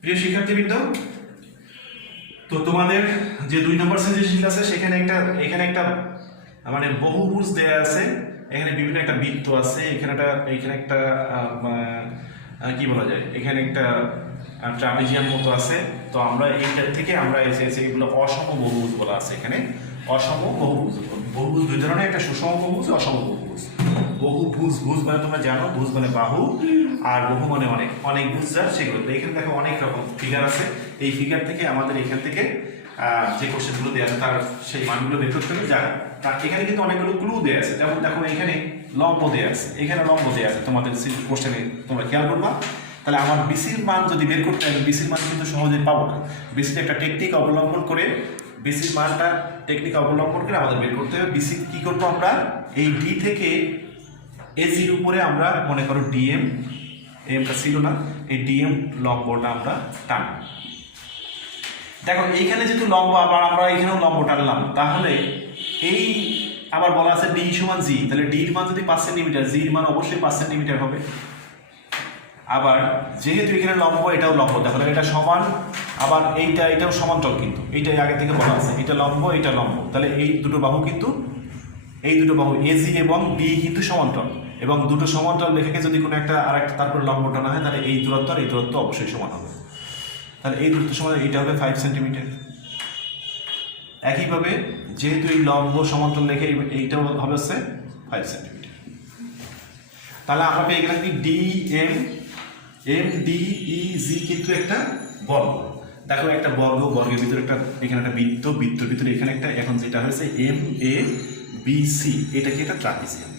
প্রিয় শিক্ষার্থীবৃন্দ, তো তোমাদের যে 2 নম্বর সৃজনশীল আছে সেখানে একটা মানে বহুভুজ দেয়া আছে। এখানে বিভিন্ন একটা বৃত্ত আছে, এখানে একটা কি বলা যায়, এখানে একটা ট্রাপিজিয়াম মতো আছে। তো আমরা এইটার থেকে আমরা এগুলো অসম বহুভুজ বলা আছে। এখানে অসম বহুভুজ, বহুভুজ দুই ধরনের, একটা সুষম বহুভুজ, অসম বহুভুজ। বহুভুজ, ভুজ মানে তোমরা জানো, ভুজ মানে বাহু, আর বহু মানে অনেক, অনেক ভুজ যার সেগুলো। তো এখানে দেখো অনেক রকম ফিগার আছে। এই ফিগার থেকে আমাদের এখান থেকে যে কোশ্চেনগুলো দেওয়া আছে তার সেই মানগুলো বের করতে হবে। যা এখানে কিন্তু অনেকগুলো ক্লু দেওয়া আছে, যেমন দেখো এখানে লম্ব দেওয়া আছে, এখানে লম্ব দেওয়া আছে, তোমাদের কোশ্চেনে তোমরা খেয়াল করবা। তাহলে আমার বিসির মান যদি বের করতে হবে, বিসির মান কিন্তু সহজে পাবো না। বিসির একটা টেকনিক অবলম্বন করে, বিসির মানটা টেকনিক অবলম্বন করে আমাদের বের করতে হবে। বিসি কি করবো আমরা, এই ডি থেকে এজির উপরে আমরা মনে করো ডিএম, এমটা ছিল না, এই ডিএম লম্বটা আমরা টানব। দেখো এইখানে যেহেতু লম্ব, আবার আমরা এখানেও লম্ব টানলাম, তাহলে এই আবার বলা আছে ডি সমান জি, তাহলে ডির মান যদি 5 সেন্টিমিটার, জির মান অবশ্যই 5 সেন্টিমিটার হবে। আবার যেহেতু এখানে লম্ব, এটাও লম্ব, তাহলে এটা সমান, আবার এটাও সমান্তরাল, কিন্তু এইটাই আগে থেকে বলা আছে, এটা লম্ব, এটা লম্ব, তাহলে এই দুটো বাহু এজি এবং ডি কিন্তু সমান্তরাল, এবং দুটো সমান্তরাল রেখে যদি কোনো একটা আরেকটা তারপর লম্ব টানা হয়, তাহলে এই দূরত্ব আর এই দূরত্ব অবশ্যই সমান হবে। তাহলে এই দূরত্ব সমান, এইটা হবে 5 সেন্টিমিটার। একইভাবে যেহেতু এই লম্ব সমান্তরাল রেখে এইটাও হবে হচ্ছে 5 সেন্টিমিটার। তাহলে আমরা পেয়ে গেলাম কি ডি এম ডি ই জি কিন্তু একটা বর্গ। দেখো একটা বর্গ, বর্গের ভিতরে এখানে একটা বৃত্তের ভিতরে এখানে একটা, এখন যেটা হয়েছে এম এ বি সি, এটা কি একটা ট্রাপিজিয়াম।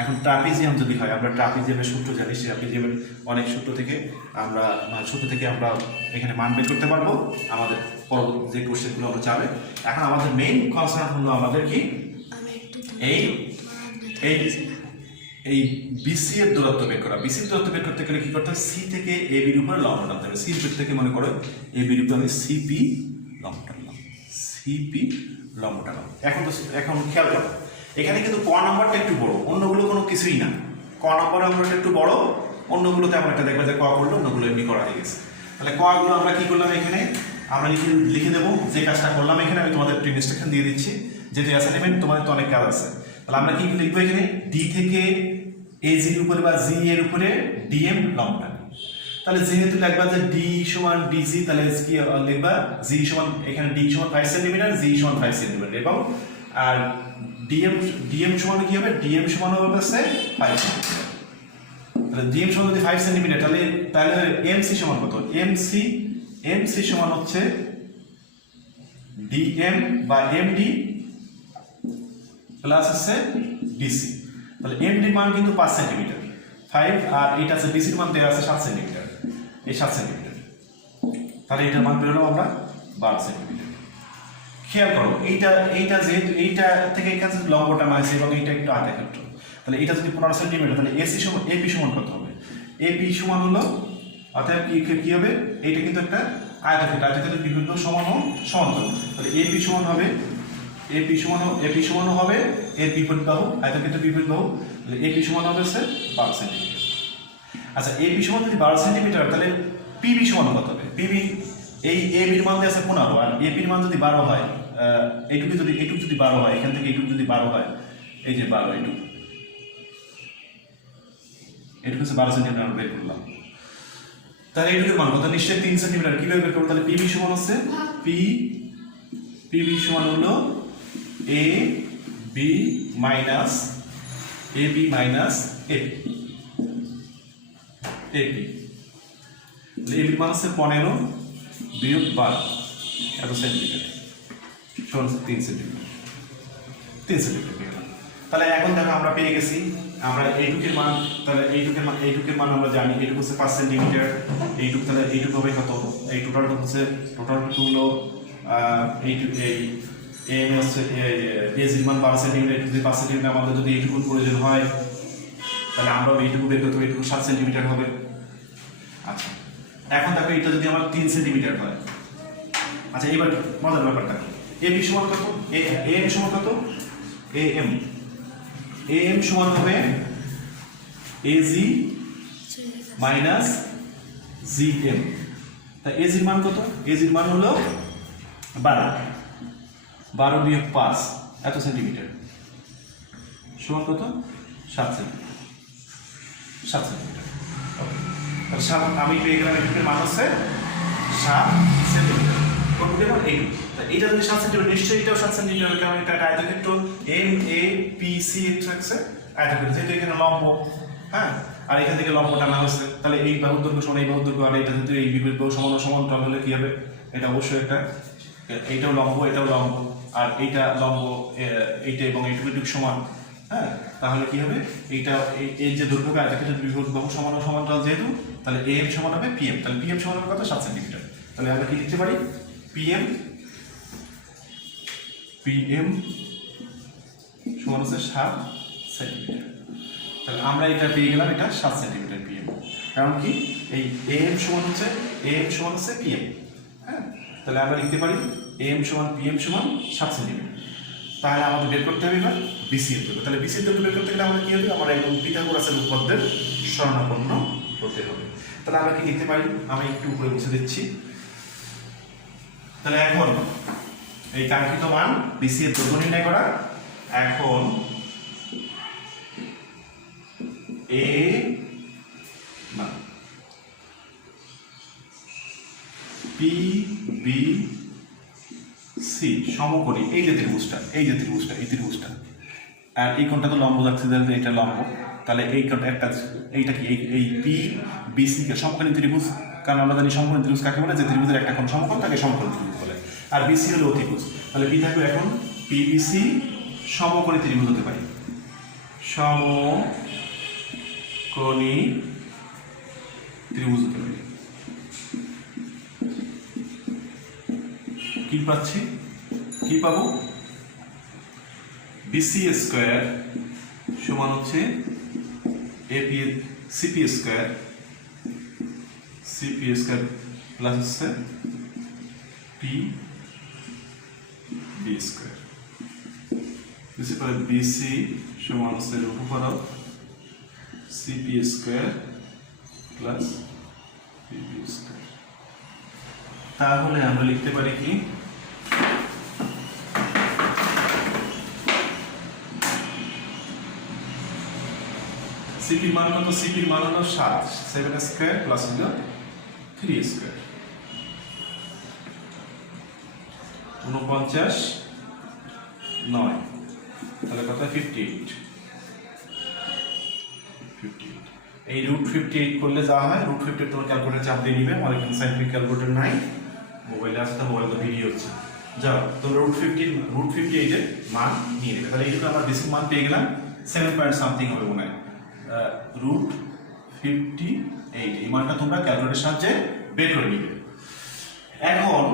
এখন ট্রাপিজিয়াম যদি হয়, আমরা ট্রাপিজিয়ামের সূত্র জানি, ট্রাপিজিয়ামের অনেক সূত্র থেকে আমরা এখানে মান বের করতে পারবো আমাদের পরবর্তী যে কোশ্চেনগুলো আমরা চাবে। এখন আমাদের মেইন কনসার্ন হলো আমাদের কি, এই বিসি এর দূরত্ব বের করা। বিসি এর দূরত্ব বের করতে গেলে কি করতে হবে, সি থেকে এ বির উপরে লম্ব টানতে হবে। সির থেকে মনে করো এ বির উপরে আমি সিপি লম্ব টানলাম, সিপি লম্ব টানলাম। এখন খেয়াল করো, এখানে কিন্তু ক নম্বরটা একটু বড়, অন্যগুলো কোনো কিছুই না। ক নম্বর নম্বরটা একটু বড়, অন্যগুলো তেমন একটা দেখবে যে ক করলো, অন্যগুলো এমনি করা হয়ে গেছে। তাহলে কগুলো আমরা কি করলাম, এখানে আমরা লিখে দেবো যে কাজটা করলাম। এখানে আমি তোমাদের একটু ইনস্ট্রাকশন দিয়ে দিচ্ছি, যেহেতু অ্যাসাইনমেন্ট তোমাদের তো অনেক কাজ আছে। তাহলে আমরা কি লিখবো, এখানে ডি থেকে এ জির উপরে বা জি এর উপরে ডিএম লম্ব টানি। তাহলে যেহেতু লিখবা যে ডি সমান ডিজি, তাহলে কি লিখবা জি সমান, এখানে ডি সমান 5 সেন্টিমিটার, জি সমান 5 সেন্টিমিটার, এবং আর ডিএম সমান কি হবে, ডিএম সমান হবে 5 সেন্টিমিটার। তাহলে ডিএম সমান যদি 5 সেন্টিমিটার, তাহলে এমসি সমান কত, এমসি সমান হচ্ছে ডিএম বা এমডি প্লাস হচ্ছে ডিসি। তাহলে এমডি মান কিন্তু 5 সেন্টিমিটার, 5, আর এটা আছে ডিসির মান দেওয়া আছে 7 সেন্টিমিটার, এই 7 সেন্টিমিটার। তাহলে এটার মান বেরোলো আমরা 12 সেন্টিমিটার। খেয়াল করো, এইটা যেহেতু এইটা থেকে এই কাছে লম্ব টানা হয়েছে এবং এইটা একটু আয়তক্ষেত্র, তাহলে এটা যদি 15 সেন্টিমিটার, তাহলে এসি সমান এপি সমান কত হবে, এপি সমান হলো, অর্থাৎ কি হবে, এইটা কিন্তু একটা আয়তক্ষেত্র, আয়তক্ষেত্রের বিভিন্ন সমান ও সমান্তরাল। তাহলে এপি সমান হবে, এপি সমান হবে এর বিপরীত বাহু, আয়তক্ষেত্রের বিপরীত বাহু, তাহলে এপি সমান হবে 12 সেন্টিমিটার। আচ্ছা, এপি সমান যদি 12 সেন্টিমিটার, তাহলে পিবি সমান কত হবে, পিবি এই এবির মান দিয়ে আছে 15, আর এপির মান যদি 12 হয়, এইটুকু যদি 12 হয়, এখান থেকে এইটুকু যদি 12 হয়, এই যে 12, এইটুকু হচ্ছে 12 সেন্টিমিটার আমরা বের করলাম। তাহলে এইটুকুর মান কত, নিশ্চয়ই 3 সেন্টিমিটার। কিভাবে বের করবো, তাহলে পিবি সমান হচ্ছে পিবি সমান হলো এ বি মাইনাস এপি, এপির মান হচ্ছে 15 বিয়োগ 12, এত সেন্টিমিটার সমান 3 সেন্টিমিটার, 3 সেন্টিমিটার পেয়ে গেলাম। তাহলে এখন দেখো আমরা পেয়ে গেছি, আমরা এইটুকের মান, তাহলে এইটুকের মান আমরা জানি, এইটুকু হচ্ছে 5 সেন্টিমিটার, এইটুকু, তাহলে এইটুকু হবে কত, এই টোটালটা হচ্ছে হলো এই এম হচ্ছে এজির মান 12 সেন্টিমিটার, যদি 5 সেন্টিমিটার, আমাদের যদি এইটুকুর প্রয়োজন হয়, তাহলে আমরা এইটুকু বের করতে হবে, এইটুকু 7 সেন্টিমিটার হবে। আচ্ছা, এখন দেখো এটা যদি আমার 3 সেন্টিমিটার হয়, আচ্ছা এবার মজার ব্যাপারটা, এবি সমান কত, এম সমান কত, এম সমান হবে এজি মাইনাস জিএম, তা এজির মান কত? এজির মান হলো 12, 12 বিয়োগ 5 এত সেন্টিমিটার সমান কত? 7 সেন্টিমিটার। 7 সেন্টিমিটার। তাহলে আমি পেয়ে গেলাম এর মান হচ্ছে 7 সেন্টিমিটার। কত দেব? এইটা যদি 7 সেন্টিমিটার, নিশ্চয়ই এটাও 7 সেন্টিমিটার, কারণ এটা একটা আয়তক্ষেত্র এম এ পি সি হচ্ছে আয়তক্ষেত্র, যেহেতু এখানে লম্ব, হ্যাঁ, আর এখান থেকে লম্ব টানা হয়েছে, তাহলে এই বাহুর দৈর্ঘ্য সমান এই বাহুর দৈর্ঘ্য, আর এটা যদি এই বিপরীত বাহু সমান সমান্তরাল হলে কি হবে? এটা অবশ্যই একটা, এইটাও লম্ব এটাও লম্ব, আর এইটা লম্ব এইটা এবং এইটুকু সমান, হ্যাঁ, তাহলে কি হবে? এইটা এই যে দৈর্ঘ্য আয়তক্ষেত্রের বিপরীত বাহু সমান সমান্তরাল যেহেতু, তাহলে এম সমান হবে পিএম। তাহলে পিএম সমান হবে কত? 7 সেন্টিমিটার। তাহলে আমরা কি লিখতে পারি? পিএম সমান হচ্ছে 7 সেন্টিমিটার। তাহলে আমরা এটা পেয়ে গেলাম, এটা 7 সেন্টিমিটার পিএম। কারণ কি? এই এম সমান হচ্ছে পিএম, হ্যাঁ। তাহলে আমরা লিখতে পারি এম সমান পিএম সমান 7 সেন্টিমিটার। তাহলে আমাদের বের করতে হবে এবার বিসি এর দৈর্ঘ্য। তাহলে বিসি এর দৈর্ঘ্য বের করতে গেলে আমাদের কি হবে? আমরা একদম পিথাগোরাসের উপপাদ্যের শরণাপন্ন হতে হবে। তাহলে আমরা কি লিখতে পারি? আমি একটু উপরে মুছে দিচ্ছি। তাহলে এখন এই কাঙ্ক্ষিত মান বিসি এর দৈর্ঘ্য নির্ণয় করা। এখন এ না পি বি সি সমকোণী, এই যে ত্রিভুজটা, এই ত্রিভুজটা, আর এই কোণটা তো লম্ব যাচ্ছে, এটা লম্ব, তাহলে এই কোণটা একটা, এইটা কি? এই পি বি সি কে সমকোণী ত্রিভুজ, কারণ আমরা জানি সমকোণী ত্রিভুজ কাকে বলে? যে ত্রিভুজের একটা কোণ সমকোণ তাকে সমকোণী ত্রিভুজ বলে। আর বিসি হলো অতিভুজ। তাহলে পি থাকবে এখন পিবিসি সমকোণী ত্রিভুজ হতে পারে, সমকোণী ত্রিভুজ হতে পারে। কি পাচ্ছি? কি পাবো? বিসি স্কয়ার সমান হচ্ছে এপি সিপি স্কয়ার প্লাস হচ্ছে পি বি স্কয়ার। বিসি পরে বিসি সমান হচ্ছে root over of CP square plus P B square. তাহলে আমরা লিখতে পারি কি? সিপির মান কত? সিপির মান হলো 7 স্কয়ার প্লাস হলো 3 স্কয়ার, 49 9, তাহলে কত? 58। এই রুট 58 করলে যা হয়, রুট 58 তোমার ক্যালকুলেটর চাপ দিয়ে নিবে। আমার এখানে সাইন্টিফিক ক্যালকুলেটর নাই, মোবাইলে আসতে মোবাইল তো ভিডিও হচ্ছে, যাও তোমরা রুট 58 এর মান নিয়ে নেবে। তাহলে এইটুকু আমরা বেসিক মান পেয়ে গেলাম, 7 পয়েন্ট সামথিং হবে মনে হয়, রুট 58। এই মানটা তোমরা ক্যালকুলেটরের সাহায্যে বের করে নিবে। এখন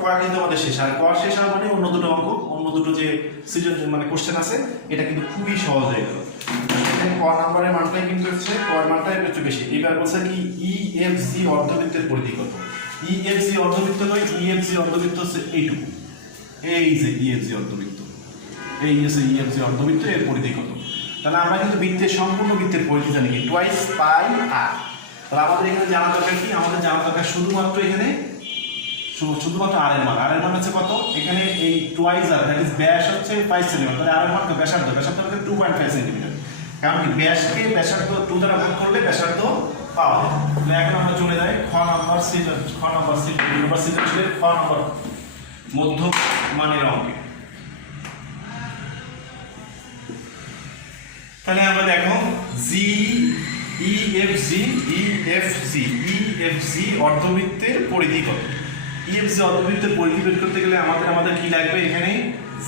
করা কিন্তু আমাদের শেষ, আর করা শেষ হওয়ার মানে অন্য দুটো অঙ্ক, অন্য দুটো যে সৃজনশীল মানে কোশ্চেন আছে, এটা কিন্তু খুবই সহজ হয়ে গেল। ক নাম্বারের মানটাই কিন্তু হচ্ছে, ক মানটাই একটু বেশি। এবার বলছে কি ইএফজি অর্ধবৃত্তের পরিধি কত? ইএফজি অর্ধবৃত্ত নয়, ইএফজি অর্ধবৃত্ত হচ্ছে এইটুকু, এই যে ইএফজি অর্ধবৃত্ত, এই হচ্ছে ইএফজি অর্ধবৃত্ত, এর পরিধি কত? তাহলে আমরা কিন্তু বৃত্তের সম্পূর্ণ বৃত্তের পরিধি জানি কি? টুয়াইস পাই আর। তাহলে আমাদের এখানে জানা দরকার কি? আমাদের জানা দরকার শুধুমাত্র এখানে শুধুমাত্র আর এর মান। আর এর মান হচ্ছে কত? এখানে এই টুয়াইস আর, দ্যাট ইজ ব্যাস হচ্ছে 5 সেন্টিমিটার, তাহলে আর এর মান তো ব্যাসার্ধ হচ্ছে 2.5 সেন্টিমিটার। কারণ কি? ব্যাসকে ব্যাসার্ধ 2 দ্বারা ভাগ করলে ব্যাসার্ধ পাওয়া যায়। তাহলে এখন আমরা চলে যাই খ নাম্বার সৃজনশীল, খ নাম্বার মধ্য মানের অঙ্কে। তাহলে আমরা দেখো ইএফজি অর্ধবৃত্তের পরিধি কত? ইএফজি অর্ধবৃত্তের পরিধি বের করতে গেলে আমাদের কি লাগবে? এখানে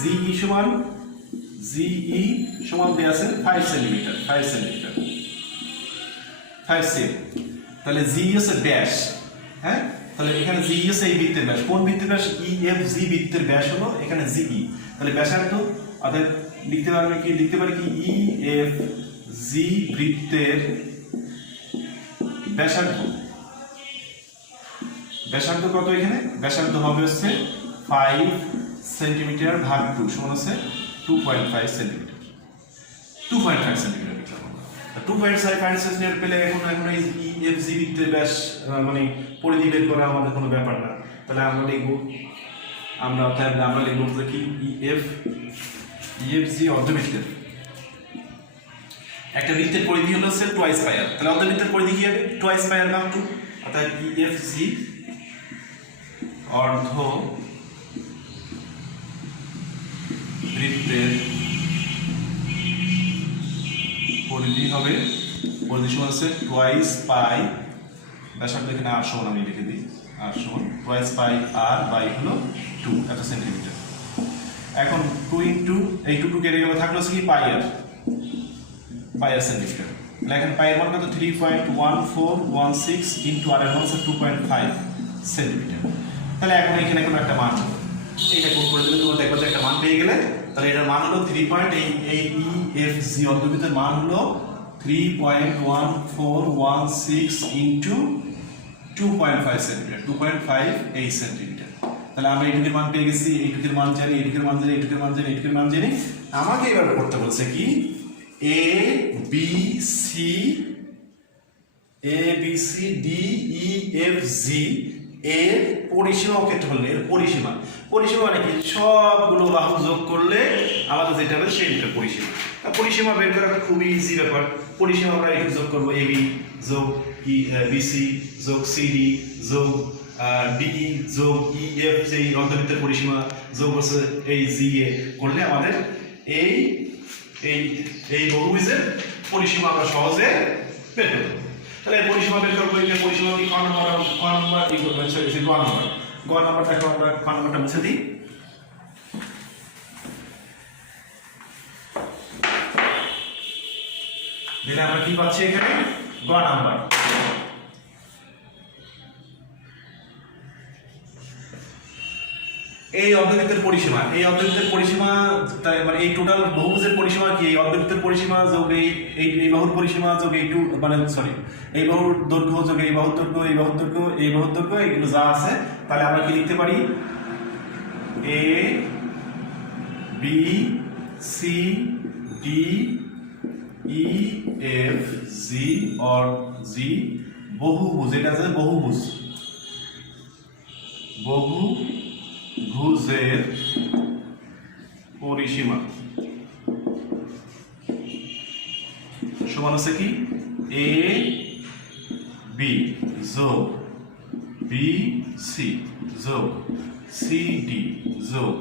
জিই সমান দেয়া আছে 5 সেন্টিমিটার, 5 সেম। তাহলে জি হচ্ছে ব্যাস, হ্যাঁ। তাহলে এখানে জি হচ্ছে এই বৃত্তের ব্যাস। কোন বৃত্তের ব্যাস? ইএফজি বৃত্তের ব্যাস হলো এখানে জিই। তাহলে ব্যাসার্ধ অর্থাৎ লিখতে পারি কি ইএফজি বৃত্তের ব্যাসার্ধ কত? এখানে ব্যাসার্ধ হবে হচ্ছে 5 সেন্টিমিটার ভাগ 2 সমান হচ্ছে 2.5 সেন্টিমিটার, 2.5 সেন্টিমিটার লিখলাম। 2.5 সেন্টিমিটার পেলে এখন এই EFG বৃত্তের ব্যাস মানে পরিধি বের করা আমাদের কোনো ব্যাপার না। তাহলে আমরা লিখব যে কি EFG অর্ধবৃত্তের একটা বৃত্তের পরিধি হলো হচ্ছে 2 পাই আর। তাহলে অর্ধবৃত্তের পরিধি কি হবে 2 পাই আর ভাগ 2, অর্থাৎ EFG অর্ধ বৃত্তের পরিধি হবে, পরিধি সমান হচ্ছে 2 পাই, ব্যাসার্ধ এখানে r সমান আমি লিখে দিই, r সমান 2 পাই r বাই হলো 2 এত সেন্টিমিটার। এখন 2 ইনটু এই 2 কেটে গেলে থাকলো কি পাই আর সেন্টিমিটার। তাহলে এখন পাই এর মান কত 3.1416 ইনটু r এর মান হচ্ছে 2.5 সেন্টিমিটার। তাহলে এখন এখানে কোনো একটা মান হবে, এইটা কোড করে দিলে তোমরা দেখবে যে একটা মান পেয়ে গেলে। তাহলে এটার মান হলো 3. এই EFG অর্ধবৃত্তের মান হলো 3.1416 ইনটু 2.5 সেন্টিমিটার, 2.5 এই সেন্টিমিটার। তাহলে আমরা এইটুকুর মান পেয়ে গেছি, এইটুকুর মান জানি, এইটুকুর মান জানি, এইটুকুর মান জানি, এইটুকুর মান জানি। আমাকে এবার করতে বলছে কি A B C D E F G এর পরিসীমা ও ক্ষেত্রফল, এর পরিসীমা মানে কি সবগুলো বাহু যোগ করলে আমাদের যেটা হবে সেইটা পরিসীমা। পরিসীমা বের করা খুবই ইজি ব্যাপার। পরিসীমা আমরা একটু যোগ করবো AB যোগ BC যোগ CD যোগ DE যোগ EF, যে অর্ধবৃত্তের পরিসীমা যোগ হচ্ছে এই GA করলে আমাদের এই বহুভুজের পরিসীমা আমরা সহজে বের করব। তাহলে পরিসীমা বের করবো, এই পরিসীমা কি ক নাম্বার এই করব, সরি গ নাম্বারটা এখন আমরা ক নাম্বারটা মুছে দিই। দিলে আমরা কি পাচ্ছি এখানে গ নাম্বার। এই অর্ধবৃত্তের পরিসীমা, মানে এই টোটাল বহুভুজের পরিসীমা কি এই অর্ধবৃত্তের পরিসীমা যোগ এই বাহুর পরিসীমা যোগ এই বাহুর দৈর্ঘ্য যোগ এই বাহুর দৈর্ঘ্য, এই বাহুর দৈর্ঘ্য, এই বাহুর দৈর্ঘ্য, এগুলো যা আছে। তাহলে আমরা কি লিখতে পারি A B C D E F G or G বহুভুজ, এটা আছে বহুভুজের পরিসীমা সমান হচ্ছে কি A B যোগ B C যোগ C D যোগ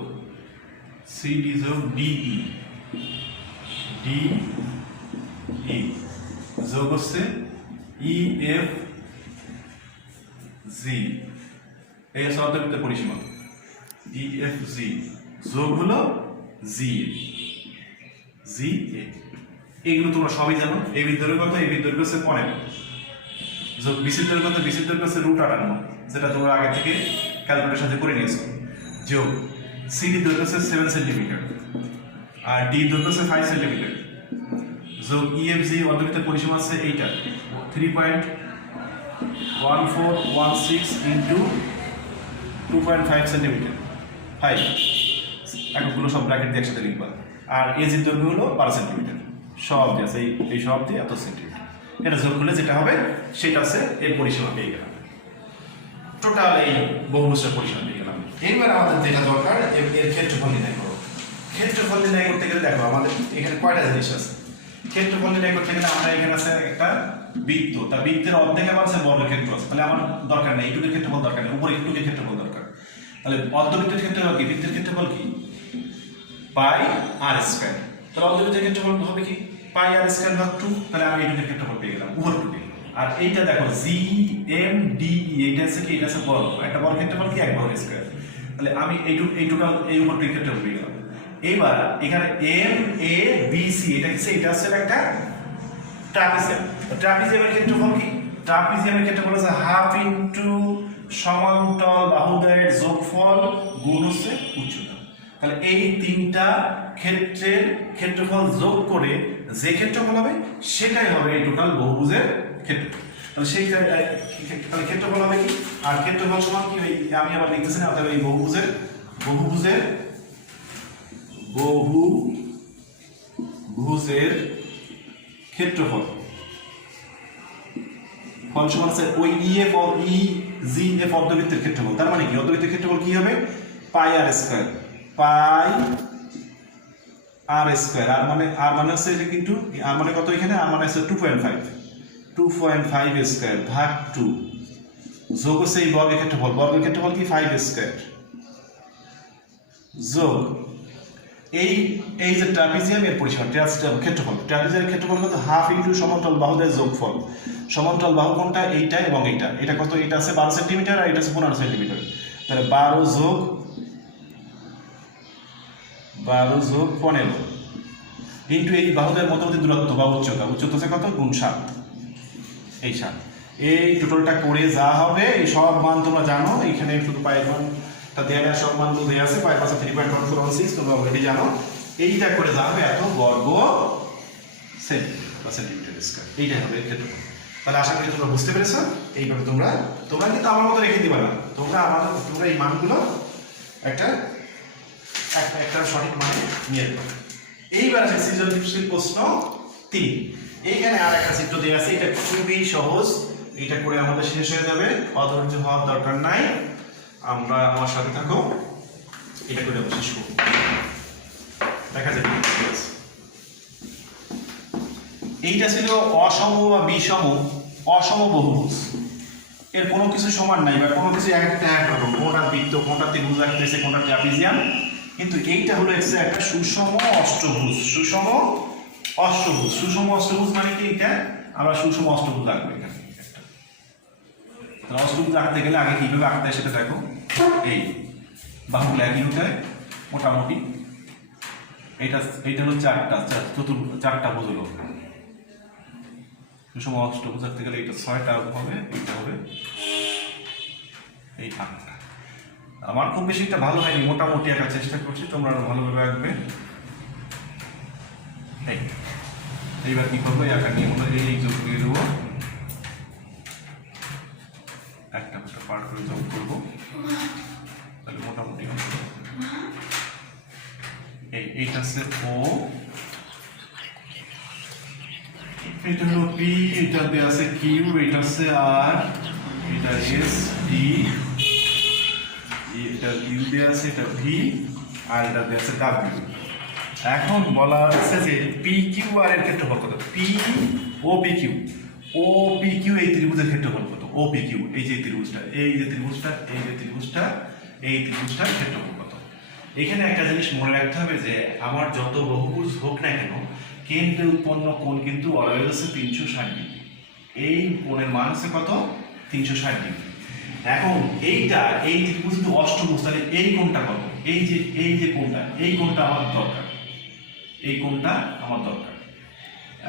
D E যোগ হচ্ছে E F G, এই হচ্ছে অর্ধবৃত্তের পরিসীমা। EFG যোগ হলো GA, এগুলো তোমরা সবই জানো। এই দৈর্ঘ্য কত, এই দৈর্ঘ্য হচ্ছে 15 যোগ BC দৈর্ঘ্য কত, BC দৈর্ঘ্য হচ্ছে √58, যেটা তোমরা আগে থেকে ক্যালকুলেশন সাথে করে নিয়েছো। যোগ CD দৈর্ঘ্য হচ্ছে 7 সেন্টিমিটার আর D দৈর্ঘ্য হচ্ছে 5 সেন্টিমিটার। যোগ EFG অর্ধবৃত্তের পরিসীমা আছে এইটা 3.1416 ইনটু 2.5 সেন্টিমিটার 5, এগুলো সব ব্র্যাকেট দিয়ে একসাথে লিখবা। আর এজির দৈর্ঘ্য হলো 12 সেন্টিমিটার, সব দিয়ে আছে এই সব দিয়ে এত সেন্টিমিটার। এটা যোগ করলে যেটা হবে সেটা আছে এর পরিসীমা পেয়ে গেলাম, টোটাল এই বহুভুজের পরিসীমা পেয়ে গেলাম। এইবার আমাদের যেটা দরকার এর ক্ষেত্রফল নির্ণয় করো। ক্ষেত্রফল নির্ণয় করতে গেলে দেখো আমাদের এখানে কয়টা জিনিস আছে। ক্ষেত্রফল নির্ণয় করতে গেলে আমরা এখানে আছে একটা বৃত্ত, তার বৃত্তের অর্ধেক আমার আছে বর্গক্ষেত্র আছে। তাহলে আমার দরকার নেই এইটুকুর ক্ষেত্রফল, দরকার নেই উপরে একটুকুর ক্ষেত্রফল দরকার। তাহলে অর্ধবৃত্তের ক্ষেত্রফল কি, বৃত্তের ক্ষেত্রফল কি পাই আর স্কয়ার। তাহলে অর্ধবৃত্তের ক্ষেত্রফল হবে কি পাই আর স্কয়ার ভাগ 2। তাহলে আমি এইটুকুর ক্ষেত্রফল পেয়ে গেলাম উপরটুকু। আর এইটা দেখো GMDE, এইটা আছে কি, এটা আছে বর্গ, একটা বর্গ ক্ষেত্রফল কি এক বর্গ স্কয়ার। তাহলে আমি এই টোটাল এই উপরটুকু ক্ষেত্রফল পেয়ে গেলাম। এবার এখানে MABC এটা কি, এটা হচ্ছে একটা ট্রাপিজিয়াম। ট্রাপিজিয়ামের ক্ষেত্রফল কি, ট্রাপিজিয়ামের ক্ষেত্রফল হচ্ছে হাফ ইনটু সমান্তরাল বাহুদ্বয়ের যোগফল গুণ হচ্ছে উচ্চতা। তাহলে এই তিনটা ক্ষেত্রের ক্ষেত্রফল যোগ করে যে ক্ষেত্রফল হবে সেটাই হবে এই টোটাল বহুভুজের ক্ষেত্রফল। তাহলে সেই তাহলে ক্ষেত্রফল হবে কি, আর ক্ষেত্রফল সমান কি, আমি আবার লিখতেছি না, তাহলে এই বহুভুজের ক্ষেত্রফল ফল সমান আছে ওই ইএফ ই জি এফ অর্ধবৃত্তের ক্ষেত্রফল। তার মানে কি অর্ধবৃত্তের ক্ষেত্রফল কি হবে? পাই আর স্কয়ার, পাই আর স্কয়ার। আর মানে হচ্ছে এটা কিন্তু আর মানে কত এখানে? আর মানে হচ্ছে 2.5 স্কয়ার ভাগ 2 যোগ হচ্ছে এই বর্গের ক্ষেত্রফল। বর্গের ক্ষেত্রফল কি 5 স্কয়ার যোগ এই যে ট্রাপিজিয়ামের পরিসীমা ক্ষেত্রফল, ট্রাপিজিয়ামের ক্ষেত্রফল কত? হাফ ইনটু সমান্তরাল বাহুদের যোগফল। সমান্তরাল বাহু কোনটা? এইটা এবং এইটা। এটা কত? এটা আছে 12 সেন্টিমিটার আর এটা আছে 15 সেন্টিমিটার। তাহলে 12 যোগ 15 ইনটু এই বাহুদের মধ্যবর্তী দূরত্ব বা উচ্চতা। উচ্চতা আছে কত? গুণ 7। এই 7 এই টোটালটা করে যা হবে এই সব মান তোমরা জানো। এখানে শুধু পায়ের মানটা দেয়া নেই, সব মান দেয়া আছে। পায়ের পাশে 3.1416 তোমরা অলরেডি জানো। এইটা করে যা হবে এত বর্গ সেন্টিমিটার স্কয়ার। এইটাই হবে ক্ষেত্রফল। তাহলে আশা করি তোমরা বুঝতে পেরেছো। এইভাবে তোমরা কিন্তু আমার মতো রেখে দিবা না, তোমরা এই মানগুলো একটা সঠিক মানে নিয়ে নেবে। এইবার আছে সৃজনশীল প্রশ্ন 3। এইখানে আর একটা চিত্র দেওয়া আছে, এটা খুবই সহজ। এটা করে আমাদের শেষ হয়ে যাবে, অধৈর্য হওয়ার দরকার নাই। আমরা আমার সাথে থাকো, এটা করে আমরা শেষ করব। দেখা যাবে এইটা ছিল অসম বা বিষম অসম বহুভুজ। এর কোনো কিছু সমান নাই বা কোনো কিছু একটা একরকম, কোনটা বৃত্ত, কোনটা ত্রিভুজ আঁকতেছে, কোনটা ট্রাপিজিয়াম। কিন্তু এইটা হলো একটা সুষম অষ্টভুজ। সুষম অষ্টভুজ মানে কি? এটা আমরা সুষম অষ্টভুজ আঁকবো। এখানে একটা অষ্টভুজ আঁকতে গেলে আগে কিভাবে আঁকতে হয় সেটা দেখো। এই বাহুগুলো একই হতে হয় মোটামুটি। এইটা হলো চারটা ভুজ হলো। সুষম অষ্টভুজ আঁকতে গেলে এটা 6টা হবে, এইটা হবে এই 8টা। আমার খুব বেশি একটা ভালো হয়নি, মোটামুটি আঁকার চেষ্টা করছি, তোমরা আরো ভালোভাবে আঁকবে। এইবার কি করবো? আঁকার নিয়ম অনুযায়ী এই যোগ দিয়ে দেবো, একটা পার করে যোগ করবো, তাহলে মোটামুটি এইটা হচ্ছে ও, এটা হলো পি, এটা দেওয়া আছে কিউ, এটা হচ্ছে আর, এটা এস ডি, এটা ইউ দেওয়া আছে, এটা ভি, আর এটা দেওয়া আছে ডাব্লিউ। এখন বলা আছে যে পি কিউ আর এর ক্ষেত্রফল কত? পি ও পি কিউ, এই ত্রিভুজের ক্ষেত্রফল কত? ও পি কিউ, এই যে ত্রিভুজটার ক্ষেত্রফল কত? এখানে একটা জিনিস মনে রাখতে হবে যে আমার যত বহুভুজ হোক না কেন, কেন্দ্রে উৎপন্ন কোণ কিন্তু অলওয়েজ হচ্ছে 360 ডিগ্রি। এই কোণের মান হচ্ছে কত? 360 ডিগ্রি। এখন এই ত্রিভুজ কিন্তু অষ্টভুজ, তাহলে এই কোণটা কত? এই যে কোণটা, এই কোণটা আমার দরকার,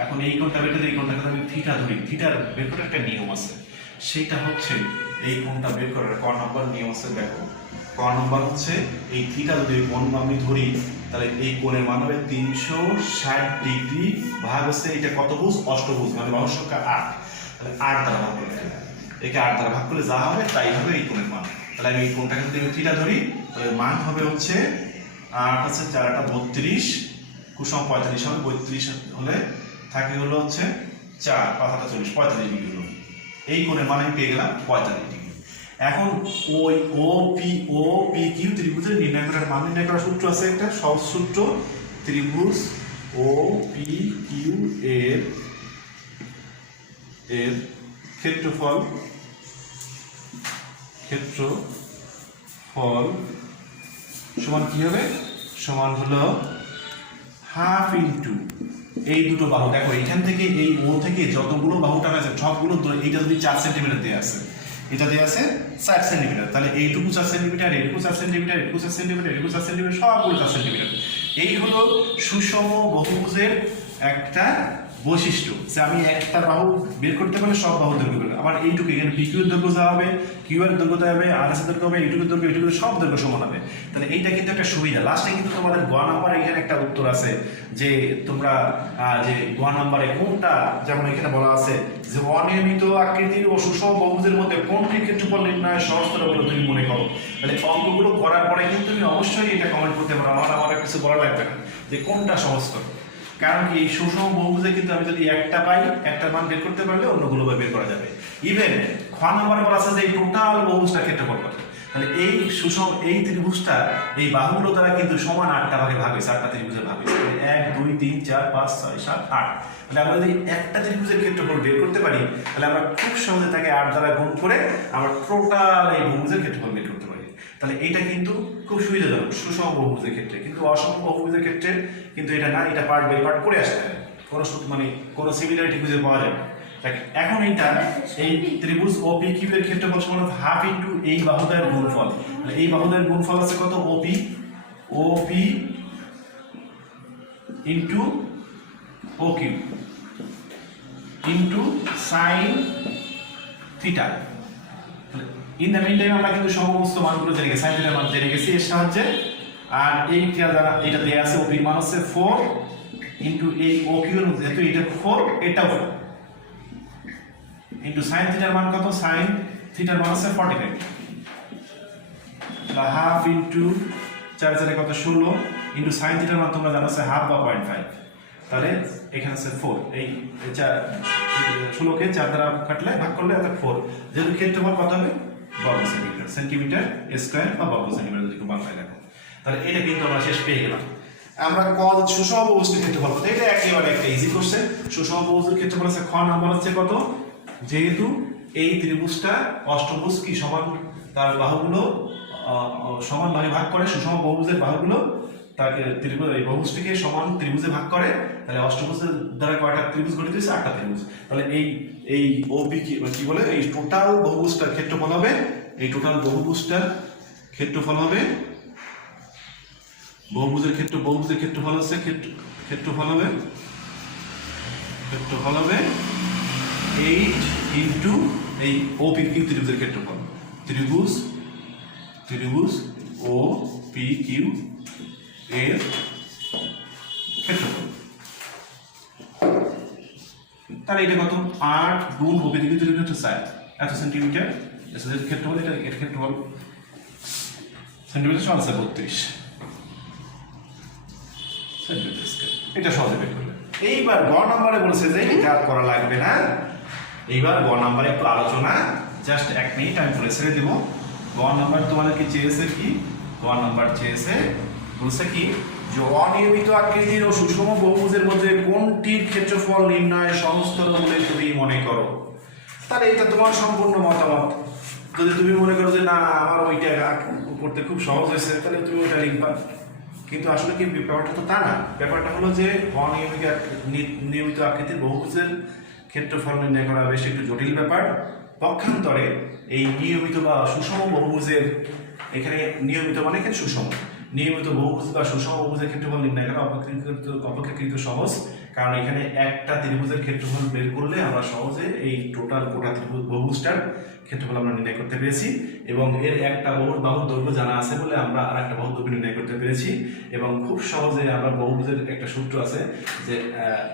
এখন এই কোণটা বের করতে, এই কোণটাকে আমি থিটা ধরি। থিটার বের করার একটা নিয়ম আছে, সেটা হচ্ছে এই কোণটা বের করার ক নম্বর নিয়ম আছে। দেখো, ক নম্বর হচ্ছে এই থিটা যদি কোণ আমি ধরি, তাহলে এই কোণের মান হবে 360 ডিগ্রি ভাগ হচ্ছে এটা কত ভুজ? অষ্টভুজ, মানে বাহুর সংখ্যা 8। তাহলে 8 দ্বারা ভাগ করতে হবে, একে 8 দ্বারা ভাগ করলে যা হবে তাই হবে এই কোণের মান। তাহলে আমি এই কোণটাকে যদি আমি থিটা ধরি, তাহলে মান হবে হচ্ছে 8 আছে 4টা 32, কুসম 45 হবে। 32 হলে থাকে হলো হচ্ছে 4 5 40 45 ডিগ্রি হলো। এই কোণের মান আমি পেয়ে গেলাম 45 ডিগ্রি। এখন ওই ও পি কিউ ত্রিভুজের নির্ণয় করার মান নির্ণয় করার সূত্র আছে, একটা সহজ সূত্র। ত্রিভুজ ও পি কিউ এর ক্ষেত্রফল সমান কি হবে? সমান হলো হাফ ইন্টু এই দুটো বাহু। দেখো এখান থেকে এই ও থেকে যতগুলো বাহু টানা আছে সবগুলো, এইটা যদি 4 সেন্টিমিটার দেওয়া আছে, এটা দেওয়া আছে 4 সেন্টিমিটার, তাহলে এইটুকু 4 সেন্টিমিটার, এইটুকু 4 সেন্টিমিটার, এইটুকু 4 সেন্টিমিটার, এইটুকু 4 সেন্টিমিটার, সবগুলো 4 সেন্টিমিটার। এই হলো সুষম বহুভুজের একটা বৈশিষ্ট্য, যে আমি একটা বাহু বের করতে পারলে সব বাহু দৈর্ঘ্য বের। আবার এইটুকু এখানে পি কিউ এর দৈর্ঘ্য যা হবে, কিউ এর দৈর্ঘ্য হবে, আর এস এর দৈর্ঘ্য হবে, এইটুকুর দৈর্ঘ্য, এইটুকুর সব দৈর্ঘ্য সমান হবে। তাহলে এইটা কিন্তু একটা সুবিধা। লাস্টে কিন্তু তোমাদের গ নাম্বার এখানে একটা উত্তর আছে, যে তোমরা যে গ নাম্বারে কোনটা, যেমন এখানে বলা আছে যে অনিয়মিত আকৃতির ও সুষম বহুভুজের মধ্যে কোনটির ক্ষেত্রফল নির্ণয় সহজতর বলে তুমি মনে করো। তাহলে অঙ্কগুলো করার পরে কিন্তু তুমি অবশ্যই এটা কমেন্ট করতে পারো, আমার কিছু বলা লাগবে না যে কোনটা সহজতর। কারণ কি এই সুষম বহুভুজে কিন্তু আমি যদি একটা পাই, একটা মান বের করতে পারলে অন্যগুলো বের করা যাবে। ইভেন খ নম্বরে বলা আছে যে এই টোটাল বহুভুজটা ক্ষেত্রফল কত। তাহলে এই সুষম এই ত্রিভুজটা এই বাহুগুলো দ্বারা কিন্তু সমান 8টা ভাগে ভাগ হয়েছে, 8টা ত্রিভুজে ভাগ হয়েছে। 1 2 3 4 5 6 7 8। তাহলে আমরা যদি একটা ত্রিভুজের ক্ষেত্রফল বের করতে পারি তাহলে আমরা খুব সহজে তাকে 8 দ্বারা গুণ করে আমরা টোটাল এই বহুভুজের ক্ষেত্রফল বের করতে পারি। তাহলে এটা কিন্তু খুব সুবিধাজনক সুষম বহুভুজের ক্ষেত্রে। কিন্তু অসম বহুভুজের ক্ষেত্রে কিন্তু এটা না, এটা পার্ট বাই পার্ট করে আসতে হয়, কোনো মানে কোনো সিমিলারিটি খুঁজে পাওয়া যায় না। এখন এইটা এই ত্রিভুজ OPQ এর ক্ষেত্রফল সমান হাফ ইনটু এই বাহুদ্বয়ের গুণফল। এই বাহুদ্বয়ের গুণফল আছে কত? OP into OQ into sin থিটা। ইন দ্য মিন টাইম আমরা কিন্তু সমস্ত মানগুলো জেনে গেছি, sin থিটার মান জেনে গেছি এর সাহায্যে। আর এইটা দ্বারা এটা দেয়া আছে OP এর মান হচ্ছে 4 ইনটু এই OQ এর মধ্যে যেহেতু এটা 4 এটাও 4 ইনটু sin থিটার মান কত? sin থিটার মান আছে 45। তাহলে হাফ ইনটু 4 4 কত? 16 ইনটু sin থিটার মান তোমরা জানো আছে হাফ বা 0.5। তাহলে এখানে আছে 4। এই 16 কে 4 দ্বারা কাটলে ভাগ করলে এটা 4। যেহেতু ক্ষেত্রফল কত হবে? বর্গ সেন্টিমিটার, সেন্টিমিটার স্কয়ার বা বর্গ সেন্টিমিটার যদি বাংলায় লেখো। তাহলে এটা কিন্তু আমরা শেষ পেয়ে গেলাম। আমরা সুষম বহুভুজের ক্ষেত্রফল কত? এটা একেবারে একটা ইজি কোশ্চেন। সুষম বহুভুজের ক্ষেত্রফল আছে খ নাম্বার হচ্ছে কত? যেহেতু এই ত্রিভুজটা অষ্টভুজ কি সমান, তার বাহুগুলো সমান ভাগে ভাগ করে, সুষম বহুভুজের বাহুগুলো তাকে ত্রিভুজ এই বহুভুজটিকে সমান ত্রিভুজে ভাগ করে, তাহলে অষ্টভুজের দ্বারা কয়টা ত্রিভুজ গঠিত হয়েছে? 8টা ত্রিভুজ। তাহলে এই OP কি বলে? এই টোটাল বহুভুজটার ক্ষেত্রফল হবে, এই টোটাল বহুভুজটার ক্ষেত্রফল হবে, বহুভুজের ক্ষেত্রফল হচ্ছে ক্ষেত্রফল হবে 8 ইনটু এই OPQ ত্রিভুজের ক্ষেত্রফল। ত্রিভুজ OPQ এর ক্ষেত্রফল। তাহলে এটা কত? 8 গুণ OPQ ত্রিভুজের ক্ষেত্রফল 4 এত সেন্টিমিটার। এর ক্ষেত্রফল এটা এর ক্ষেত্রফল সেন্টিমিটার সমান 32 সেন্টিমিটার স্কয়ার। এটা সহজে বের করলে। এইবার গ নম্বরে বলছে যে এটা আর করা লাগবে না। এইবার গ নম্বরে একটু আলোচনা, জাস্ট 1 মিনিট আমি বলে ছেড়ে দেব। গ নম্বর তোমাদেরকে চেয়েছে কি? গ নম্বর চেয়েছে বলছে কি যে অনিয়মিত আকৃতির ও সুষম বহুভুজের মধ্যে কোনটির ক্ষেত্রফল নির্ণয় সহজতর বলে তুমি মনে করো? তাহলে এটা তোমার সম্পূর্ণ মতামত। যদি তুমি মনে করো যে না আমার ওইটা করতে খুব সহজ হয়েছে, তাহলে তুমি ওইটা লিখবা। কিন্তু আসলে কি ব্যাপারটা তো তা না। ব্যাপারটা হলো যে নিয়মিত আকৃতির বহুভুজের ক্ষেত্রফল নির্ণয় করা বেশ একটু জটিল ব্যাপার। পক্ষান্তরে এই নিয়মিত বা সুষম বহুভুজের, এখানে নিয়মিত মানে এখানে সুষম, নিয়মিত বহুভুজ বা সুষম বহুভুজের ক্ষেত্রফল নির্ণয় করা অপেক্ষাকৃত সহজ। কারণ এখানে একটা ত্রিভুজের ক্ষেত্রফল বের করলে আমরা সহজে এই টোটাল গোটা ত্রিভুজ বহুভুজটার ক্ষেত্রফল আমরা নির্ণয় করতে পেরেছি, এবং এর একটা বাহুর দৈর্ঘ্য জানা আছে বলে আমরা আর একটা বাহুর দৈর্ঘ্য নির্ণয় করতে পেরেছি। এবং খুব সহজে আমরা বহুভুজের একটা সূত্র আছে যে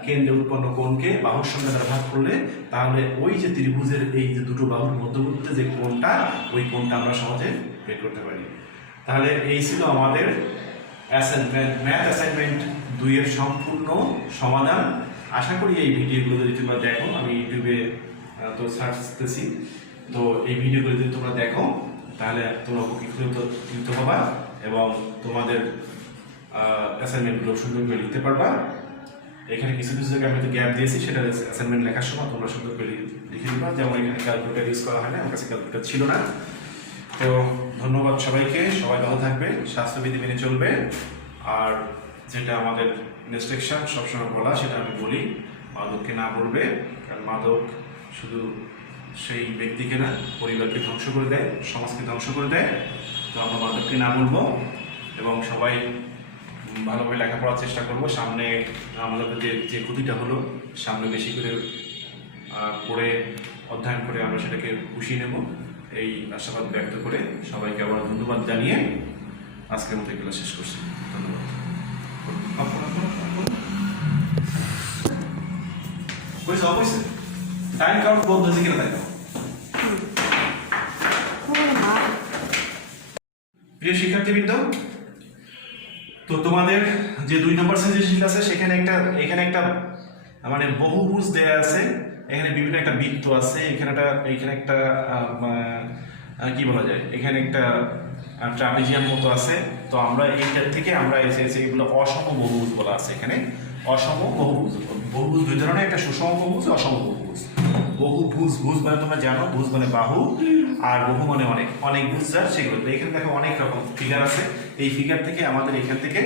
কেন্দ্রে উৎপন্ন কোণকে বাহুর সঙ্গে দ্বারা ভাগ করলে তাহলে ওই যে ত্রিভুজের এই যে দুটো বাহুর মধ্যবর্তী যে কোণটা, ওই কোণটা আমরা সহজে বের করতে পারি। তাহলে এই ছিল আমাদের ম্যাথ অ্যাসাইনমেন্ট 2 এর সম্পূর্ণ সমাধান। আশা করি এই ভিডিওগুলো যদি তোমরা দেখো, আমি ইউটিউবে তো সার্চ করতেছি, তো এই ভিডিওগুলো যদি তোমরা দেখো তাহলে তোমরা উপকৃত হবা এবং তোমাদের অ্যাসাইনমেন্টগুলো সুন্দর করে লিখতে পারবা। এখানে কিছু জায়গায় আমি তো গ্যাপ দিয়েছি, সেটা অ্যাসাইনমেন্ট লেখার সময় তোমরা সুন্দর করে লিখে দিবা। যেমন এখানে ক্যালকুলেটর ইউজ করা হয় না, আমার কাছে ক্যালকুলেটর ছিল না। তো ধন্যবাদ সবাইকে, সবাই ভালো থাকবে, স্বাস্থ্যবিধি মেনে চলবে। আর যেটা আমাদের ইনস্ট্রাকশন সবসময় বলা, সেটা আমি বলি, মাদককে না বলবে। কারণ মাদক শুধু সেই ব্যক্তিকে না, পরিবারকে ধ্বংস করে দেয়, সমাজকে ধ্বংস করে দেয়। তো আমরা মাদককে না বলবো এবং সবাই ভালোভাবে লেখাপড়ার চেষ্টা করবো। সামনে আমাদের যে ক্ষতিটা হলো, সামনে বেশি করে পড়ে অধ্যয়ন করে আমরা সেটাকে পুষিয়ে নেব, এই আশাবাদ ব্যক্ত করে সবাইকে আবার ধন্যবাদ জানিয়ে আজকের মতো এগুলো শেষ করছি। ধন্যবাদ। টাইম কাউন্ট বন্ধ হয়েছে কিনা দেখো। প্রিয় শিক্ষার্থীবৃন্দ, তো তোমাদের যে 2 নম্বর সৃজনশীল আছে এখানে একটা মানে বহুভুজ দেয়া আছে, এখানে বিভিন্ন একটা বৃত্ত আছে, এখানে একটা কি বলা যায়, এখানে একটা ট্রাপিজিয়াম মতো আছে। তো আমরা এইটার থেকে আমরা এসেছি এগুলো অসম বহুভুজ বলা আছে। এখানে অসম বহুভুজ, বহুভুজ দুই ধরনের, একটা সুষম বহুভুজ, অসম বহুভুজ। বহুভুজ, ভুজ মানে তোমরা জানো, ভুজ মানে বাহু, আর বহু মানে অনেক ভুজ যার সেগুলো। এখানে দেখো অনেক রকম ফিগার আছে, এই ফিগার থেকে আমাদের এখান থেকে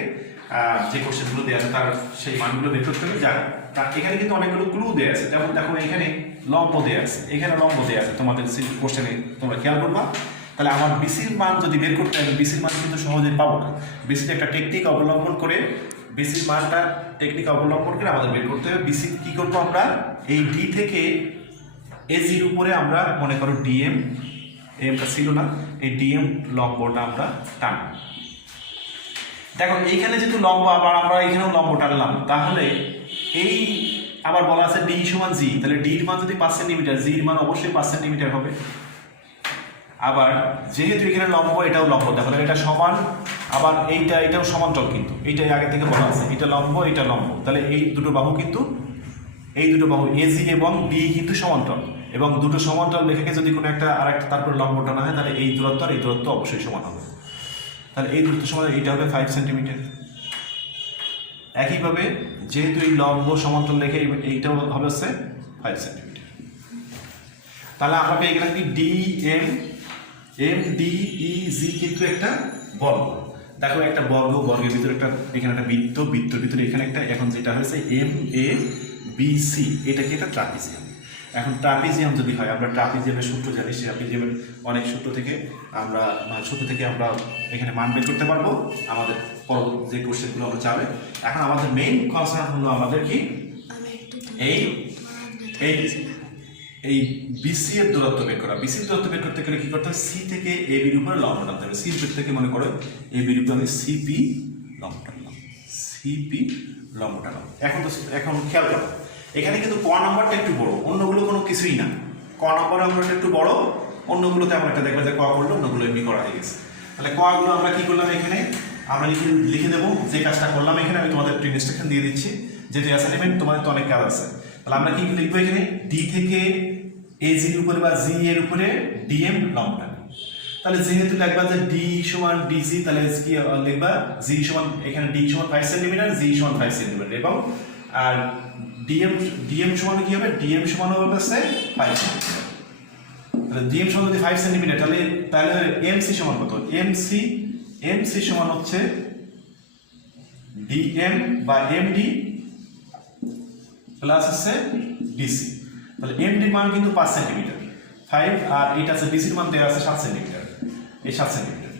যে কোশ্চেনগুলো দেওয়া আছে তার সেই মানগুলো বের করতে হবে। যারা এখানে কিন্তু অনেকগুলো ক্লু দেওয়া আছে, যেমন দেখো এখানে লম্ব দেওয়া আছে, এখানে লম্ব দেওয়া আছে, তোমাদের কোশ্চেনে তোমরা খেয়াল করবা। তাহলে আমার বিসির মান যদি বের করতে হবে, বিসির মান কিন্তু সহজে পাবো না। বিসির একটা টেকনিক অবলম্বন করে, বিসির মানটা টেকনিক অবলম্বন করে আমাদের বের করতে হবে। বিসি কি করবো আমরা, এই ডি থেকে এজির উপরে আমরা মনে করো ডিএম, এমটা ছিল না, এই ডিএম লম্বটা আমরা টানব। দেখো এইখানে যেহেতু লম্ব, আবার আমরা এখানেও লম্ব টানলাম, তাহলে এই আবার বলা আছে ডি সমান জি, তাহলে ডির মান যদি 5 সেন্টিমিটার, জির মান অবশ্যই 5 সেন্টিমিটার হবে। আবার যেহেতু এখানে লম্ব, এটাও লম্ব, তাহলে এটা সমান, আবার এটাও সমান্তরাল, কিন্তু এইটাই আগে থেকে বলা আছে, এটা লম্ব, এটা লম্ব, তাহলে এই দুটো বাহু কিন্তু, এই দুটো বাহু এজি এবং ডি কিন্তু সমান্তরাল, এবং দুটো সমান্তরাল রেখাকে যদি কোনো একটা আরেকটা তারপর লম্ব টানা হয়, তাহলে এই দূরত্ব আর এই দূরত্ব অবশ্যই সমান হবে। তাহলে এই দূরত্ব সমান, এইটা হবে 5 সেন্টিমিটার। একইভাবে যেহেতু এই লম্ব সমান্তরাল রেখে এইটাও হবে হচ্ছে 5 সেন্টিমিটার। তাহলে আমরা পেয়ে গেলাম কি ডি এম ডি ই জি কিন্তু একটা বর্গ। দেখো একটা বর্গ, বর্গের ভিতরে একটা, এখানে একটা বৃত্ত, বৃত্তের ভিতরে এখানে একটা, এখন যেটা হয়েছে এম এ বি সি, এটা কি একটা ট্রাপিজিয়াম। এখন ট্রাপিজিয়াম যদি হয়, আমরা ট্রাপিজিয়ামের সূত্র জানি, ট্রাপিজিয়ামের অনেক সূত্র থেকে আমরা এখানে মান বের করতে পারবো আমাদের পরবর্তী যে কোশ্চেনগুলো আমরা চাবে। এখন আমাদের মেইন কনসার্ন হলো আমাদের কি, এই বিসি এর দূরত্ব বের করা। বিসির দূরত্ব বের করতে গেলে কি করতে হবে, সি থেকে এ বির উপরে লম্ব টানতে হবে। সির বের থেকে মনে করো এ বির উপরে আমি সিপি লম্ব টানলাম, সিপি লম্ব টানলাম। এখন খেয়াল করো, এখানে কিন্তু ক নম্বরটা একটু বড়, অন্যগুলো কোনো কিছুই না। ক নম্বর অঙ্কটা একটু বড়, অন্যগুলো তেমন একটা দেখবে যে ক করলো, অন্যগুলো এমনি করা হয়ে গেছে। তাহলে ক গুলো আমরা কি করলাম, এখানে আমরা লিখে দেবো যে কাজটা করলাম। এখানে আমি তোমাদের একটু ইনস্ট্রাকশন দিয়ে দিচ্ছি, যেহেতু অ্যাসাইনমেন্ট তোমাদের তো অনেক কাজ আছে। তাহলে আমরা কি লিখবো, এখানে ডি থেকে এ জির উপরে বা জি এর উপরে ডিএম লম্ব টানবো। তাহলে যেহেতু লিখবা যে ডি সমান ডিজি, তাহলে কি লিখবা, জি সমান, এখানে ডি সমান 5 সেন্টিমিটার, জি সমান 5 সেন্টিমিটার, এবং আর ডিএম সমান কি হবে, ডিএম সমান হবে 5 সেন্টিমিটার। তাহলে ডিএম সমান যদি 5 সেন্টিমিটার, তাহলে এমসি সমান কত, এমসি সমান হচ্ছে ডিএম বা এমডি প্লাস হচ্ছে ডিসি। তাহলে এমডি মান কিন্তু 5 সেন্টিমিটার, 5, আর এটা আছে ডিসির মান দেওয়া আছে 7 সেন্টিমিটার, এই 7 সেন্টিমিটার।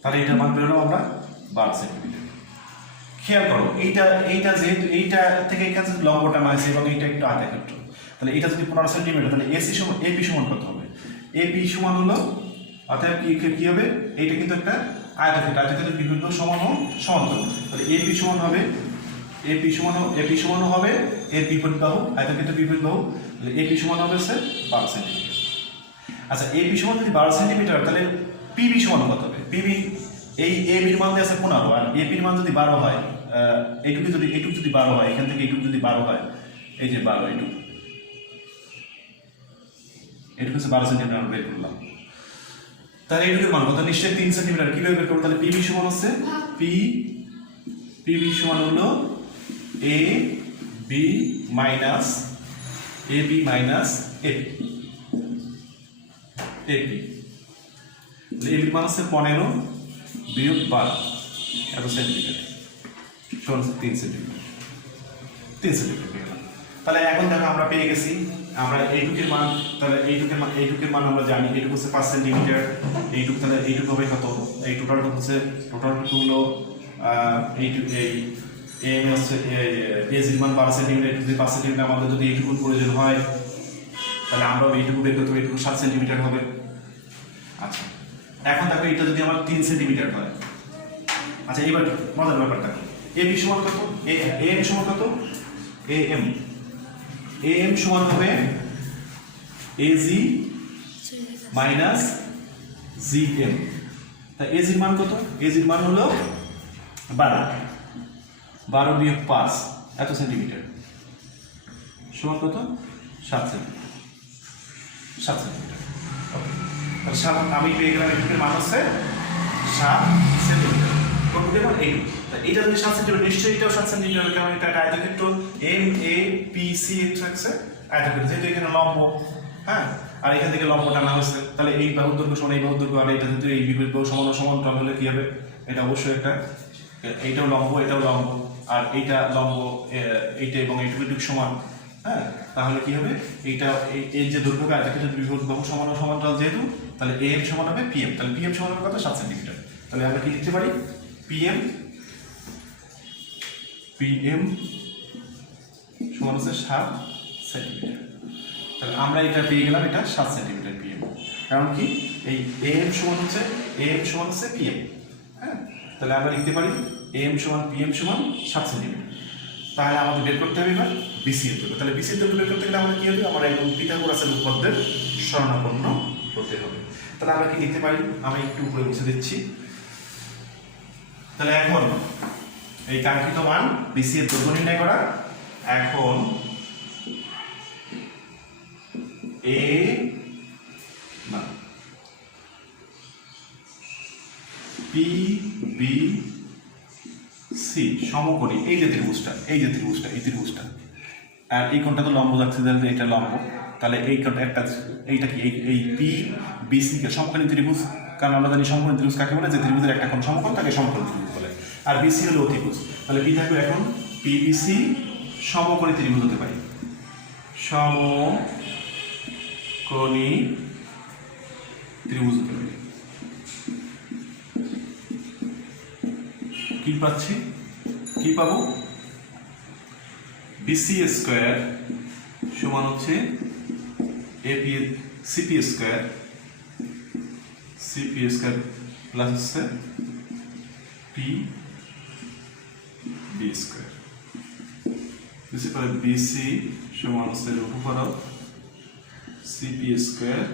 তাহলে এটার মান বেরোলো আমরা 12 সেন্টিমিটার। খেয়াল করো, এইটা যেহেতু এইটা থেকে এখানে লম্ব টানা হয়েছে এবং এইটা একটু আয়তক্ষেত্র, তাহলে এটা যদি 15 সেন্টিমিটার, তাহলে এসি সমান এপি সমান কত হবে, এপি সমান হলো, অর্থাৎ কি হবে, এইটা কিন্তু একটা আয়তক্ষেত্র বিভিন্ন সমান ও সমান্তরাল। তাহলে এপি সমান হবে, এপি সমান হবে এর বিপরীত বাহু, আয়তক্ষেত্রের বিপরীত বাহু, তাহলে এপি সমান হবে 12 সেন্টিমিটার। আচ্ছা, এপি সমান যদি 12 সেন্টিমিটার, তাহলে পিবি সমান কত হবে, পিবি এই এ বির মান দিয়ে আছে 15, আর এপির মান যদি 12 হয়, এইটুকু যদি 12 হয়, এখান থেকে এইটুকু যদি 12 হয়, এই যে 12, এইটুকু হচ্ছে 12 সেন্টিমিটার আমরা বের করলাম। তাহলে এইটুকুর মান কত, নিশ্চয়ই 3 সেন্টিমিটার। কিভাবে বের করবো, তাহলে পিবি সমান হচ্ছে পিবি সমান হলো এ বি মাইনাস এপি, এপির মান হচ্ছে 15 বিয়োগ 12, এত সেন্টিমিটার সমান 3 সেন্টিমিটার। তাহলে এখন দেখো আমরা পেয়ে গেছি, আমরা এইটুকের মান, তাহলে এইটুকের মান আমরা জানি, এইটুকু হচ্ছে 5 সেন্টিমিটার, এইটুকু, তাহলে এইটুকু হবে কত, এই টোটালটুকু হলো এই এম হচ্ছে এজির মান 12 সেন্টিমিটার, এইটুকু 5 সেন্টিমিটার, আমাদের যদি এইটুকু প্রয়োজন হয়, তাহলে আমরা এইটুকু বের করতে হবে, এইটুকু 7 সেন্টিমিটার হবে। আচ্ছা, এখন দেখো এটা যদি আমার 3 সেন্টিমিটার হয়, আচ্ছা এবার মজার ব্যাপারটা, এপি সমান কত, এম সমান কত, এম সমান হবে এজি মাইনাস জিএম। তা এজির মান কত, এজির মান হলো 12, 12 বিয়োগ 5 এত সেন্টিমিটার সমান কত 7 সেন্টিমিটার 7 সেন্টিমিটার। তাহলে 7 আমি পেয়ে গেলাম এটুকুর মান হচ্ছে 7 সেন্টিমিটার। কোন দেখুন এই এটা যদি 7 সেন্টিমিটার নিশ্চয়ই এটাও 7 সেন্টিমিটার, কারণ এটা একটা আয়তক্ষেত্র এম এ পি সি থাকছে আয়তক্ষেত্র, যেহেতু এখানে লম্ব, হ্যাঁ, আর এখান থেকে লম্ব টানা হয়েছে, তাহলে এই বাহুর দৈর্ঘ্য সমান এই বাহুর দৈর্ঘ্য, আর এটা যদি এই বিপরীত বাহু সমান্তরাল হলে কি হবে, এটা অবশ্যই একটা, এইটাও লম্ব এটাও লম্ব, আর এইটা লম্ব এইটা এবং এইটুকু সমান, হ্যাঁ, তাহলে কি হবে, এইটা এই যে দৈর্ঘ্য আয়তক্ষেত্রের বিপরীত বাহু সমান্তরাল যেহেতু, তাহলে এম সমান হবে পিএম, তাহলে পিএম সমান হবে কত 7 সেন্টিমিটার। তাহলে আমরা কি লিখতে পারি, পিএম সমান হচ্ছে 7 সেন্টিমিটার। তাহলে আমরা এটা পেয়ে গেলাম, এটা 7 সেন্টিমিটার পিএম, কারণ কি এই এম সমান হচ্ছে পিএম, হ্যাঁ, তাহলে আমরা লিখতে পারি এম সমান পিএম সমান 7 সেন্টিমিটার। তাহলে আমাদের বের করতে হবে এবার বিসি এর দৈর্ঘ্য। তাহলে বিসি এর দৈর্ঘ্য বের করতে গেলে আমরা কি হবে, আমরা একদম পিথাগোরাসের উপপাদ্যের শরণাপন্ন হতে হবে। তাহলে আমরা কি লিখতে পারি, আমি একটু উপরে মুছে দিচ্ছি। তাহলে এখন এই কাঙ্ক্ষিত মান বিসি এর দৈর্ঘ্য নির্ণয় করা, এখন এ না পি বি সি সমকোণী, এই যে ত্রিভুজটা এই ত্রিভুজটা, আর এই কোণটা তো লম্ব যাচ্ছে, তাহলে এটা লম্ব, তাহলে এই কোণটা একটা, এইটা কি এই পি বি সি কে সমকোণী ত্রিভুজ, কারণ আমরা জানি সমকোণী ত্রিভুজ কাকে বলে, যে ত্রিভুজের একটা কোণ সমকোণ তাকে সমকোণী ত্রিভুজ বলে, আর বিসি হলো অতিভুজ। তাহলে কি থাকবে এখন, পি বি সি সমকোণী ত্রিভুজ হতে পারে, সমকোণী ত্রিভুজ হতে পারে। কি পাচ্ছি, কি পাবো, বিসি স্কয়ার সমান হচ্ছে এপি সিপি স্কয়ার প্লাস হচ্ছে পি বি স্কয়ার, বিসি পরে বিসি সমান হচ্ছে উপপাদ্য CP square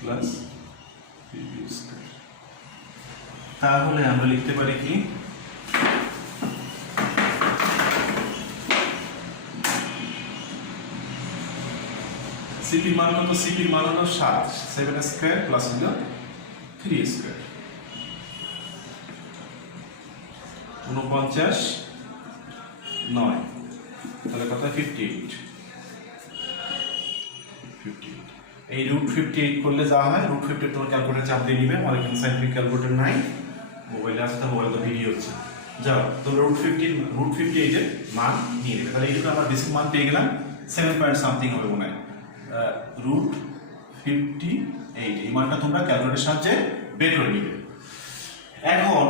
plus P B square. তাহলে আমরা লিখতে পারি কি, সিপির মান কত, সিপির মান হলো 7 স্কয়ার প্লাস হলো 3 স্কয়ার 49 9, তাহলে কত 58। এই √58 করলে যা হয়, √58 তোমার ক্যালকুলেটর চাপ দিয়ে নিবে, আমার এখানে সাইন্টিফিক ক্যালকুলেটর নাই, মোবাইলে আসতে, মোবাইল তো ভিডিও হচ্ছে, যাও তোমরা √58 এর মান নিয়ে নেবে। তাহলে এইটুকু আমরা বেসিক মান পেয়ে গেলাম, 7 পয়েন্ট সামথিং হবে মনে হয়, √58 এই মানটা তোমরা ক্যালকুলেটরের সাহায্যে বের করে নিবে। এখন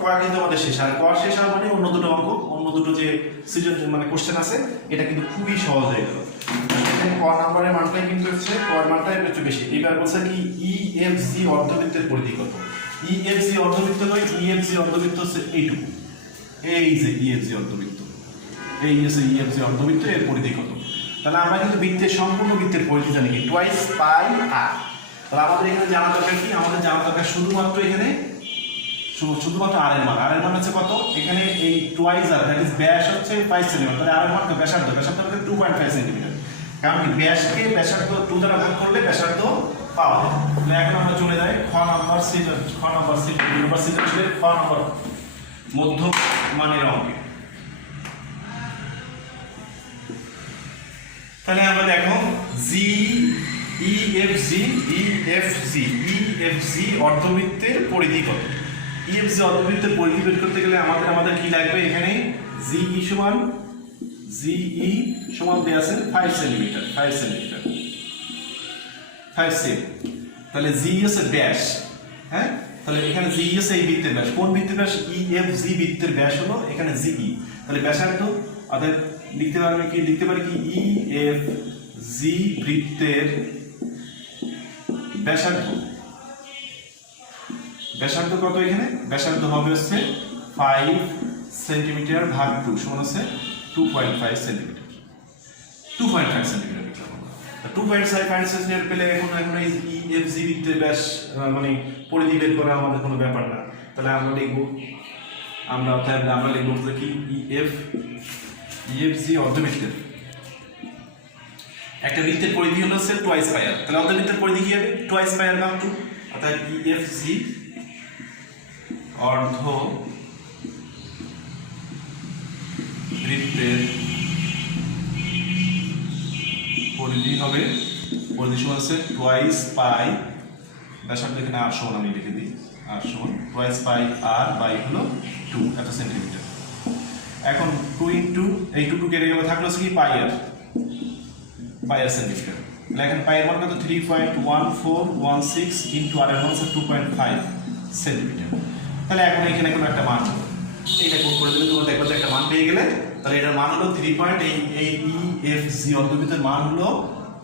কয়া কিন্তু আমাদের শেষ, আর কয়া শেষ হওয়ার মানে অন্য দুটো অঙ্ক, অন্য দুটো যে সিজন মানে কোশ্চেন আছে, এটা কিন্তু খুবই সহজ হয়ে গেল। এখানে ক নাম্বারের মানটাই কিন্তু হচ্ছে, কর মানটাই একটু বেশি। এবার বলছে কি ইএফজি অর্ধবৃত্তের পরিধি কত, ইএফজি অর্ধবৃত্ত নয়, ইএফজি অর্ধবৃত্ত হচ্ছে এইটুকু, এই যে ইএফজি অর্ধবৃত্ত, এই হচ্ছে ইএফজি অর্ধবৃত্ত, এর পরিধি কত। তাহলে আমরা কিন্তু বৃত্তের সম্পূর্ণ বৃত্তের পরিধি জানি কি, টুয়াইস পাই আর। তাহলে আমাদের এখানে জানা দরকার কি, আমাদের জানা দরকার শুধুমাত্র এখানে শুধুমাত্র আর এর মান হচ্ছে কত, এখানে এই টুয়াইস আর, দ্যাট ইজ ব্যাস হচ্ছে 5 সেমি, তাহলে আর এর মান ব্যাসার্ধ হচ্ছে 2.5 সেন্টিমিটার, কারণ কি ব্যাসকে ব্যাসার্ধ 2 দ্বারা ভাগ করলে ব্যাসার্ধ পাওয়া যায়। তাহলে এখন আমরা চলে যাই খ নাম্বার মধ্য মানের অঙ্কে। তাহলে আমরা দেখো ইএফজি অর্ধবৃত্তের পরিধি কত, ইএফজি অর্ধবৃত্তের পরিধি বের করতে গেলে আমাদের কি লাগবে, এখানে জিই সমান দেয়া আছে 5 সেন্টিমিটার, 5 সেমি, তাহলে জি হচ্ছে ব্যাস, হ্যাঁ, তাহলে এখানে জি হচ্ছে এই বৃত্তের ব্যাস, কোন বৃত্তের ব্যাস, ইএফজি বৃত্তের ব্যাস হলো এখানে জিই, তাহলে ব্যাসার্ধ অর্থাৎ লিখতে পারি কি ইএফজি বৃত্তের ব্যাসার্ধ কত, এখানে ব্যাসার্ধ হবে হচ্ছে 5 সেন্টিমিটার ভাগ 2 সমান হচ্ছে 2.5 সেন্টিমিটার, 2.5 সেন্টিমিটার লিখলাম আমরা। 2.5 সেন্টিমিটার পেলে এখন এই ইএফজি বৃত্তের ব্যাস মানে পরিধি বের করা আমাদের কোনো ব্যাপার না। তাহলে আমরা লিখব আমরা লিখব যে কি EFG অর্ধবৃত্তের একটা বৃত্তের পরিধি হলো হচ্ছে টুয়াইস পাই আর, তাহলে অর্ধবৃত্তের পরিধি কি হবে টুয়াইস পাই আর ভাগ 2, অর্থাৎ EFG অর্ধ বৃত্তের পরিধি হবে, পরিধি সমান হচ্ছে টুয়াইস পাই, ব্যাসার্ধ এখানে r সমান আমি লিখে দিই, r সমান টুয়াইস পাই r বাই হলো 2 এত সেন্টিমিটার। এখন 2 ইনটু এই 2 কেটে গেলে থাকলো কি পাই আর সেন্টিমিটার। তাহলে এখন পাই এর মান কত 3.1416 ইনটু r এর মান হচ্ছে 2.5 সেন্টিমিটার। তাহলে এখন এখানে কোনো একটা মান হবে, এইটা কোড করে দিলে তোমরা দেখবে যে একটা মান পেয়ে গেলে, তাহলে এটার মান হলো 3.8EFG অর্ধবৃত্তের মান হলো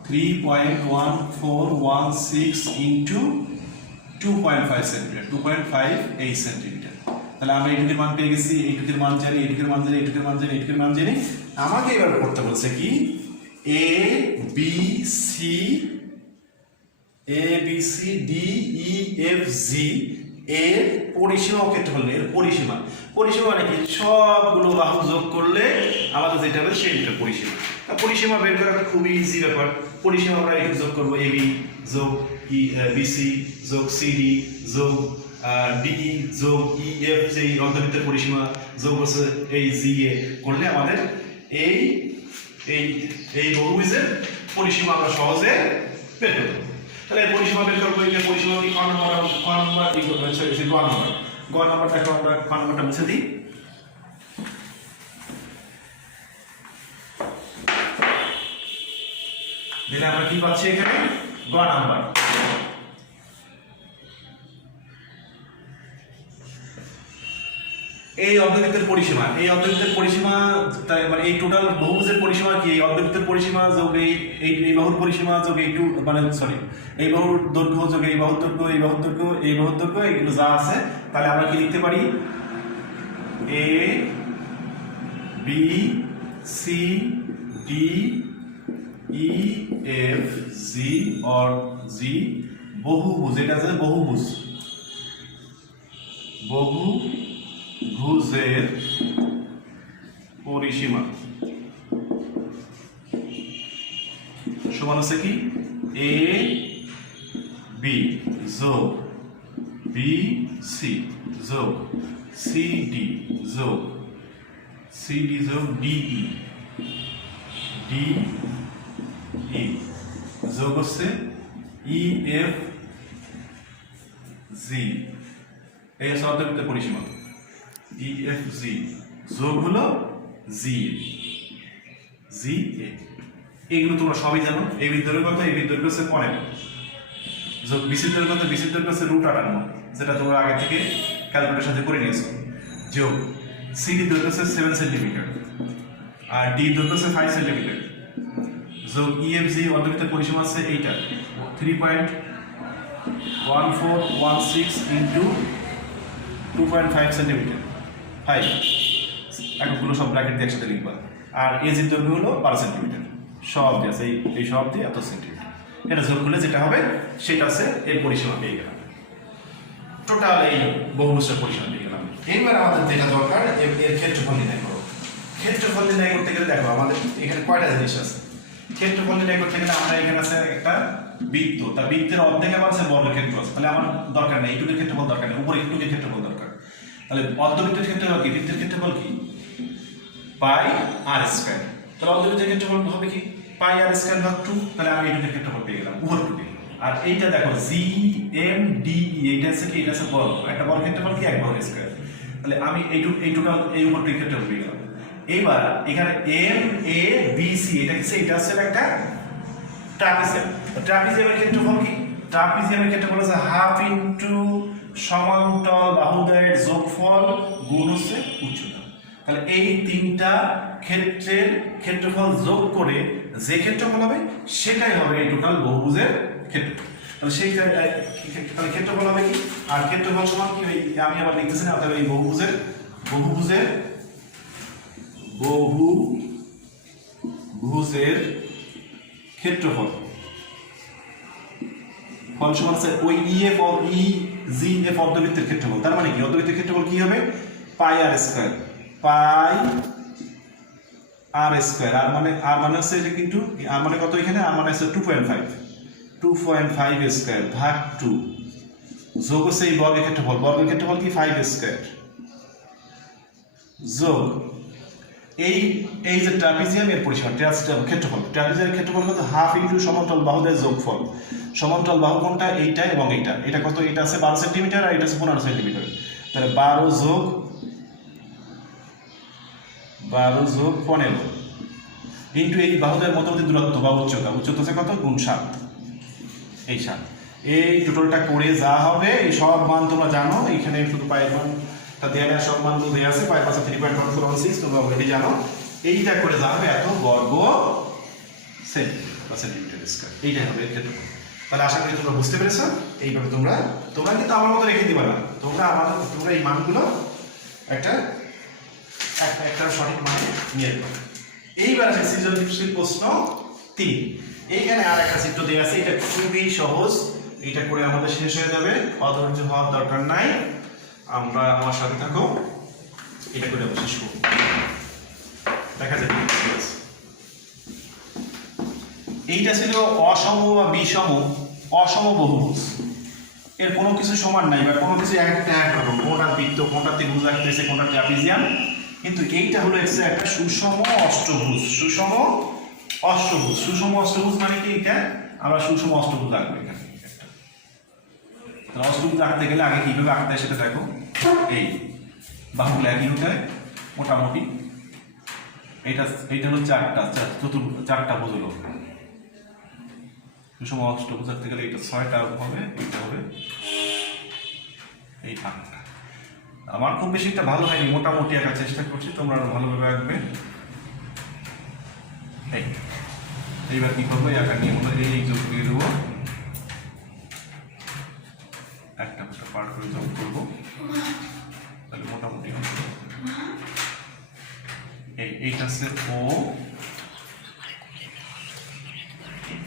3.1416 ইনটু 2.5 সেন্টিমিটার, 2.58 সেন্টিমিটার। তাহলে আমরা এইটুকুর মান পেয়ে গেছি, এইটুকুর মান জানি, এইটুকুর মান জানি, এইটুকুর মান জানি, এইটুকুর মান জানি। আমাকে এবার করতে বলছে কি A B C D E F G এর পরিসীমা ও ক্ষেত্রফল, এর পরিসীমা মানে কি সবগুলো বাহু যোগ করলে আমাদের যেটা হবে সেটা পরিসীমা। পরিসীমা বের করা খুবই ইজি ব্যাপার। পরিসীমা আমরা একটু যোগ করবো AB যোগ BC যোগ CD যোগ DE যোগ EF, যে অর্ধবৃত্তের পরিসীমা যোগ হচ্ছে এই GA করলে আমাদের এই বহুভুজের পরিসীমা আমরা সহজে বের করব। তাহলে এই পরিসীমা বের করবো, এই পরিসীমা কি ক নম্বর গ নম্বর দেখো, আমরা ক নম্বরটা মুছে দিই। দিলে আমরা কি পাচ্ছি এখানে গ নাম্বার। এই অর্ধবৃত্তের পরিসীমা, মানে এই টোটাল বহুভুজের পরিসীমা কি এই অর্ধবৃত্তের পরিসীমা যোগ এই বাহুর পরিসীমা যোগ এই বাহুর দৈর্ঘ্য যোগ এই বাহুর দৈর্ঘ্য, এই বাহুর দৈর্ঘ্য, এই বাহুর দৈর্ঘ্য, এগুলো যা আছে, তাহলে আমরা কি লিখতে পারি A B C D E F G or G বহুভুজ, এটা আছে বহুভুজের পরিসীমা সমান হচ্ছে কি A B যোগ B C যোগ C D যোগ D E যোগ হচ্ছে E F G, এই অর্ধবৃত্তের পরিসীমা EFG যোগ হলো GA। এগুলো তোমরা সবই জানো। এই বিদ্যুতের কথা, এই বিদ্যুৎ হচ্ছে 15 যোগ বিচিত্রের কথা, বিচিত্রের হচ্ছে √58, যেটা তোমরা আগে থেকে ক্যালকুলেটরের সাথে করে নিয়েছো। যোগ CD দৈর্ঘ্য হচ্ছে 7 সেন্টিমিটার আর D দৈর্ঘ্য হচ্ছে 5 সেন্টিমিটার। যোগ EFG অর্ধবৃত্তের পরিসীমা আছে এইটা 3.1416 ইনটু 2.5 সেন্টিমিটার 5, একগুলো সব ব্র্যাকেট দিয়ে একসাথে লিখবা। আর এজির দৈর্ঘ্য হলো 12 সেন্টিমিটার, সব দিয়ে আছে এই সব দিয়ে এত সেন্টিমিটার। এটা যোগ করলে যেটা হবে সেটা আছে এর পরিসীমা পেয়ে গেলাম, টোটাল এই বহুভুজের পরিসীমা পেয়ে গেলাম। এইবার আমাদের যেটা দরকার এর ক্ষেত্রফল নির্ণয় করো। ক্ষেত্রফল নির্ণয় করতে গেলে দেখো আমাদের এখানে কয়টা জিনিস আছে। ক্ষেত্রফল নির্ণয় করতে গেলে আমরা এখানে আছে একটা বৃত্ত, তার বৃত্তের অর্ধেক আবার আছে বর্গক্ষেত্র আছে, তাহলে আমার দরকার নেই এইটুকুর ক্ষেত্রফল দরকার নেই, উপরে একটুকুর ক্ষেত্রফল দরকার। তাহলে অর্ধবৃত্তের ক্ষেত্রফল কি, বৃত্তের ক্ষেত্রফল কি পাই আর স্কয়ার, তাহলে অর্ধবৃত্তের ক্ষেত্রফল হবে কি পাই আর স্কয়ার ভাগ 2, তাহলে আমি এইটুকুর ক্ষেত্রফল পেয়ে গেলাম উপরটুকু। আর এইটা দেখো GMDE, এইটা আছে কি, এটা আছে বর্গ, একটা বর্গ ক্ষেত্রফল কি 1 বর্গ স্কয়ার, তাহলে আমি এই টোটাল এই উপরটুকু ক্ষেত্রফল পেয়ে গেলাম। এবার এখানে MABC এটা কি, এটা হচ্ছে একটা ট্রাপিজিয়াম। ট্রাপিজিয়ামের ক্ষেত্রফল কি, ট্রাপিজিয়ামের ক্ষেত্রফল হচ্ছে হাফ ইনটু সমান্তরাল বাহুদ্বয়ের যোগফল গুণ হচ্ছে উচ্চতা। তাহলে এই তিনটা ক্ষেত্রের ক্ষেত্রফল যোগ করে যে ক্ষেত্রফল হবে সেটাই হবে এই টোটাল বহুভুজের ক্ষেত্রফল। তাহলে সেই তাহলে ক্ষেত্রফল হবে কি, আর ক্ষেত্রফল সমান কি, আমি আবার লিখতেছি না, অর্থাৎ এই বহুভুজের ক্ষেত্রফল ফল সমান আছে ওই EF অর্ধবৃত্তের ক্ষেত্রফল। তার মানে কি অর্ধবৃত্তের ক্ষেত্রফল কি হবে পাই আর স্কয়ার, পাই আর স্কয়ার, আর মানে হচ্ছে এটা কিন্তু আর মানে কত এখানে, আর মানে হচ্ছে 2.5 স্কয়ার ভাগ 2 যোগ হচ্ছে এই বর্গের ক্ষেত্রফল কি 5 স্কয়ার যোগ এই যে ট্রাপিজিয়াম এর পরিসীমা ট্রাপিজিয়ামের ক্ষেত্রফল কত হাফ ইনটু সমান্তরাল বাহুদের যোগফল। সমান্তরাল বাহু কোনটা, এইটা এবং এটা কত, এটা আছে 12 সেন্টিমিটার আর এটা আছে 15 সেন্টিমিটার, তাহলে 12 যোগ 15 ইনটু এই বাহুদের মধ্যবর্তী দূরত্ব বা উচ্চতা আছে কত গুণ 7, এই 7, এই টোটালটা করে যা হবে এই সব মান তোমরা জানো, এখানে শুধু পায়ের মানটা দেয়া নেই, সব মান দেয়া আছে, পায়ের পাশে 3.1416 তোমরা অলরেডি জানো, এইটা করে যা হবে এত বর্গ সেন্টিমিটার স্কয়ার, এইটাই হবে ক্ষেত্রফল। তাহলে আশা করি তোমরা বুঝতে পেরেছো। এইভাবে তোমরা কিন্তু আমার মতো রেখে দিবা না, তোমরা এই মানগুলো একটা সঠিক মানে নিয়ে নেবে। এইবার আছে সৃজনশীল প্রশ্ন 3। এইখানে আর একটা চিত্র দেওয়া আছে, এটা খুবই সহজ, এটা করে আমাদের শেষ হয়ে যাবে, অধৈর্য হওয়ার দরকার নাই, আমার সাথে থাকো, এটা করে আমরা শেষ করব। দেখা যাবে এইটা ছিল অসম বা বিষম অসম বহুভুজ, এর কোনো কিছু সমান নাই বা কোনো কিছু একরকম, কোনটা বৃত্ত, কোনটা ত্রিভুজ আঁকতেছে, কোনটা ট্রাপিজিয়াম, কিন্তু এইটা হলো একটা সুষম অষ্টভুজ। সুষম অষ্টভুজ মানে কি, এটা আমরা সুষম অষ্টভুজ আঁকবো। এখানে অষ্টভুজ আঁকতে গেলে আগে কিভাবে আঁকতে হয় সেটা দেখো, এই বাহুগুলো একই হতে হয় মোটামুটি, এইটা হলো চারটা ভুজ হলো সুষম অষ্টভুজ আঁকতে গেলে, এটা 6টা হবে, এটা হবে এই 8টা। আমার খুব বেশি একটা ভালো হয়নি, মোটামুটি আঁকার চেষ্টা করছি, তোমরা আরো ভালোভাবে আঁকবে। এইবার কি করবো, এই আঁকার নিয়ম অনুযায়ী এই যোগ দিয়ে দেবো, একটা পার করে যোগ করবো, তাহলে মোটামুটি এইটা হচ্ছে ও,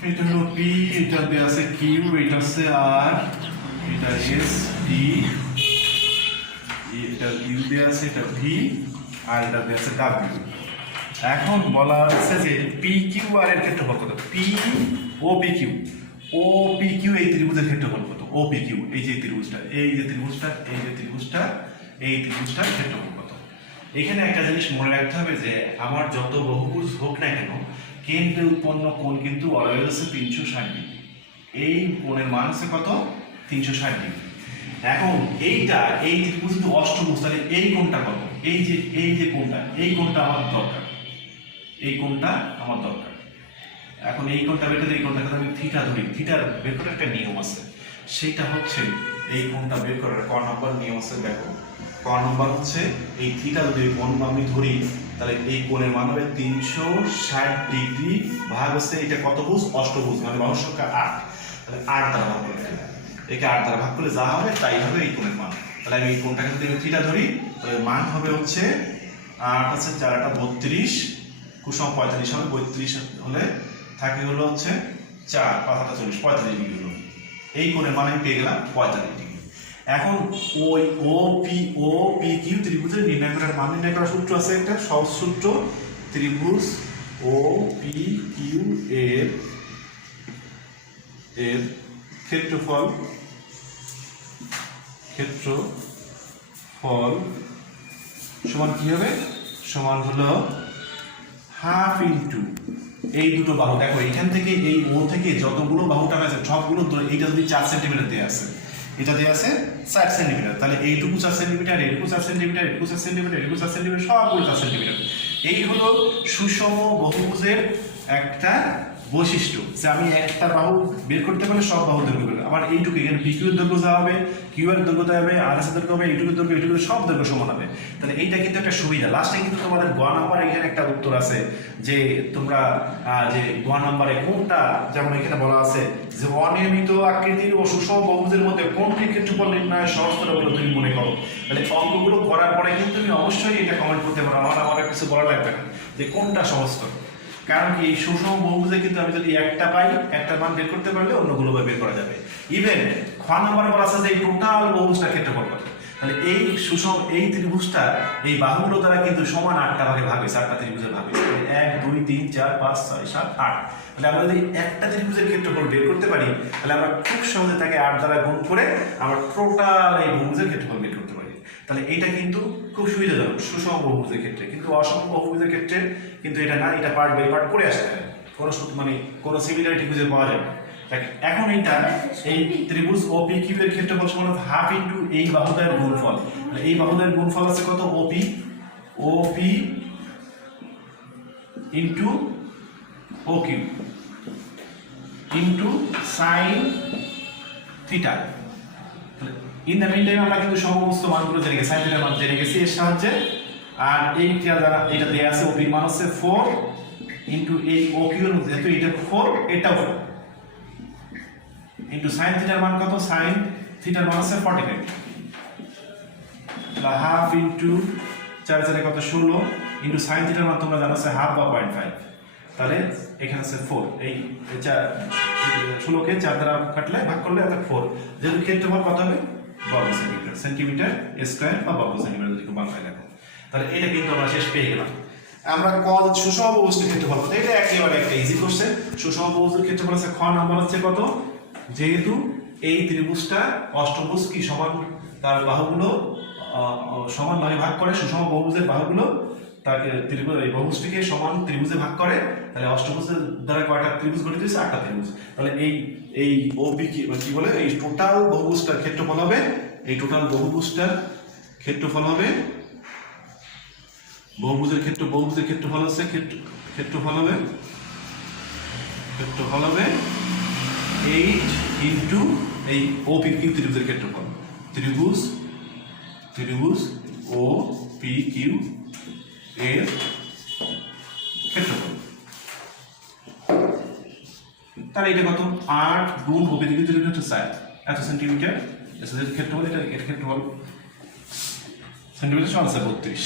এটা হলো পি, এটা দেওয়া আছে কিউ, এটা হচ্ছে আর, এটা এস ডি, এটা ইউ দেওয়া আছে, এটা ভি, আর এটা দেওয়া আছে ডাব্লিউ। এখন বলা হচ্ছে যে পি কিউ আর এর ক্ষেত্রফল কত, পি ও পি কিউ, এই ত্রিভুজের ক্ষেত্রফল কত, ও পি কিউ, এই যে ত্রিভুজটার ক্ষেত্রফল কত। এখানে একটা জিনিস মনে রাখতে হবে যে আমার যত বহুভুজ হোক না কেন, কেন্দ্রে উৎপন্ন কোণ কিন্তু অলওয়েজ হচ্ছে 360 ডিগ্রি। এই কোণের মান হচ্ছে কত, 360 ডিগ্রি। এখন এই ত্রিভুজ কিন্তু অষ্টভুজ, তাহলে এই কোণটা কত, এই যে কোণটা, এই কোণটা আমার দরকার, এখন এই কোণটা বের করতে, এই কোণটাকে আমি থিটা ধরি, থিটার বের করার একটা নিয়ম আছে, সেটা হচ্ছে এই কোণটা বের করার ক নম্বর নিয়ম আছে। দেখো ক নম্বর হচ্ছে এই থিটা যদি কোণ আমি ধরি, তাহলে এই কোণের মান হবে 360 ডিগ্রি ভাগ হচ্ছে এটা কত ভুজ, অষ্টভুজ, মানে বাহুর সংখ্যা 8, তাহলে 8 দ্বারা ভাগ করতে হবে, একে 8 দ্বারা ভাগ করলে যা হবে তাই হবে এই কোণের মান। তাহলে আমি এই কোণটাকে যদি থিটা ধরি, তাহলে মান হবে হচ্ছে 8 আছে 4টা 32, কুসম 45 হবে, 32 হলে থাকে হলো হচ্ছে 4 5 40 45 ডিগ্রি হলো, এই কোণের মান আমি পেয়ে গেলাম 45 ডিগ্রি। এখন ওই ও পি কিউ ত্রিভুজের মান নির্ণয় করার সূত্র আছে, একটা সহজ সূত্র, ত্রিভুজ ও পি কিউ এর ক্ষেত্রফল সমান কি হবে, সমান হলো হাফ ইনটু এই দুটো বাহু। দেখো এখান থেকে এই ও থেকে যতগুলো বাহু টাকা আছে সবগুলো, এইটা যদি 4 সেন্টিমিটার দেওয়া আছে, এটা দেওয়া আছে 4 সেন্টিমিটার, তাহলে এইটুকু 4 সেন্টিমিটার, এইটুকু 4 সেন্টিমিটার, এইটুকু 4 সেন্টিমিটার, এইটুকু 4 সেন্টিমিটার, সবগুলো 4 সেন্টিমিটার। এই হলো সুষম বহুভুজের একটা বৈশিষ্ট্য, যে আমি একটা বাহু বের করতে পারলে সব বাহু দৈর্ঘ্য বের, আবার এইটুকু এখানে পি কিউ এর দৈর্ঘ্য যা হবে, কিউ এর দৈর্ঘ্য দেওয়া হবে, আর এস এর দৈর্ঘ্য হবে, এইটুকু দৈর্ঘ্য, এইটুকু সব দৈর্ঘ্য সমান হবে। তাহলে এইটা কিন্তু একটা সুবিধা। লাস্টে কিন্তু তোমাদের গ নাম্বার এখানে একটা উত্তর আছে, যে তোমরা যে গ নাম্বারে কোনটা, যেমন এখানে বলা আছে যে অনিয়মিত আকৃতির ও সুষম বহুভুজের মধ্যে কোনটির ক্ষেত্রফল নির্ণয় সহজতর বলে তুমি মনে করো। তাহলে অঙ্কগুলো করার পরে কিন্তু তুমি অবশ্যই এটা কমেন্ট করতে পারো, আমার কিছু বলা লাগবে না যে কোনটা সহজতর। কারণ কি এই সুষম বহুভুজে কিন্তু আমি যদি একটা পাই, একটা মান বের করতে পারলে অন্যগুলো বের করা যাবে। ইভেন খ নাম্বার বলা আছে যে এই টোটাল বহুভুজটার ক্ষেত্রফল কত, তাহলে এই ত্রিভুজটা এই বাহুগুলো দ্বারা কিন্তু সমান 8টা ভাগে ভাগ হয়েছে, 8টা ত্রিভুজের ভাগ হয়েছে। 1 2 3 4 5 6 7 8। তাহলে আমরা যদি একটা ত্রিভুজের ক্ষেত্রফল বের করতে পারি তাহলে আমরা খুব সহজে তাকে 8 দ্বারা গুণ করে আমরা টোটাল এই বহুভুজের ক্ষেত্রফল বের করতে পারি। তাহলে এটা কিন্তু খুব সুবিধাজনক সুষম বহুভুজের ক্ষেত্রে, কিন্তু অসম বহুভুজের ক্ষেত্রে কিন্তু এটা না, এটা পার্ট বাই পার্ট করে আসতে হবে, কোনো সিমিলারিটি খুঁজে পাওয়া যায় না। এখন এই ত্রিভুজ OPQ এর ক্ষেত্রফল সমান হাফ ইনটু এই বাহুদ্বয়ের গুণফল। এই বাহুদ্বয়ের গুণফল আছে কত? OP into OQ into sin থিটা। ইন দ্য মিন টাইম আমরা কিন্তু সমস্ত মানগুলো জেনে গেছি, sin থিটার মান জেনে গেছি এর সাহায্যে। আর এইটা দ্বারা এটা দেয়া আছে OP এর মান হচ্ছে 4 ইনটু এই OQ এর যেহেতু এটা 4 এটাও 4 ইনটু sin থিটার মান কত? sin থিটার মান আছে 45, তাহলে হাফ ইনটু 4 4 কত 16 ইনটু sin থিটার মান তোমরা জানো আছে হাফ বা 0.5, তাহলে এখানে আছে 4। এই 16 কে 4 দ্বারা কাটলে ভাগ করলে এটা 4। যেহেতু ক্ষেত্রফল কত হবে? বর্গ সেন্টিমিটার স্কয়ার বা বর্গ সেন্টিমিটার যদি বাংলায় লেখো, তাহলে এটা কিন্তু আমরা শেষ পেয়ে গেলাম। আমরা সুষম বহুভুজের ক্ষেত্রফল কত? এটা একেবারে একটা ইজি কোশ্চেন। সুষম বহুভুজের ক্ষেত্রফল আছে খ নাম্বার হচ্ছে কত? যেহেতু এই ত্রিভুজটা অষ্টভুজ কি সমান, তার বাহুগুলো সমান ভাগে ভাগ করে, সুষম বহুভুজের বাহুগুলো তাকে এই বহুভুজটিকে সমান ত্রিভুজে ভাগ করে, তাহলে অষ্টভুজের দ্বারা কয়টা ত্রিভুজ গঠিত হয়েছে? 8টা ত্রিভুজ। তাহলে এই OP কি বলে? এই টোটাল বহুভুজটার ক্ষেত্রফল হবে, এই টোটাল বহুভুজটার ক্ষেত্রফল হবে, বহুভুজের ক্ষেত্রফল হচ্ছে ক্ষেত্রফল হবে 8 ইনটু এই OPQ ত্রিভুজের ক্ষেত্রফল, ত্রিভুজ OPQ এর ক্ষেত্রফল। তাহলে এটা কত? 8 গুণ OPQ ত্রিভুজ হচ্ছে 4 এত সেন্টিমিটার, এর ক্ষেত্রফল এর ক্ষেত্রফল সেন্টিমিটার সমান 32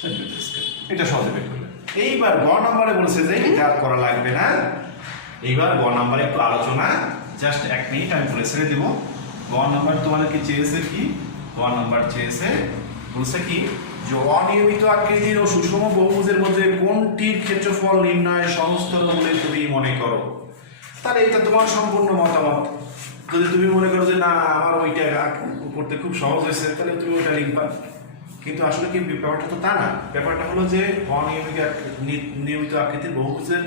সেন্টিমিটার স্কয়ার। এটা সহজে বের করলে। এইবার গ নাম্বারে বলেছে যে এটা আর করা লাগবে না। এইবার গ নাম্বারে একটু আলোচনা, জাস্ট 1 মিনিট আমি বলে ছেড়ে দেব। গ নাম্বার তোমাদেরকে চেয়েছে কি? গ নাম্বার চেয়েছে বলছে কি যে অনিয়মিত আকৃতির ও সুষম বহুভুজের মধ্যে কোনটির ক্ষেত্রফল নির্ণয় সহজতর বলে তুমি মনে করো? তাহলে এটা তোমার সম্পূর্ণ মতামত। যদি তুমি মনে করো যে না আমার ওইটা করতে খুব সহজ হয়েছে, তাহলে তুমি ওইটা লিখবা। কিন্তু আসলে কি ব্যাপারটা তো তা না। ব্যাপারটা হলো যে নিয়মিত আকৃতির বহুভুজের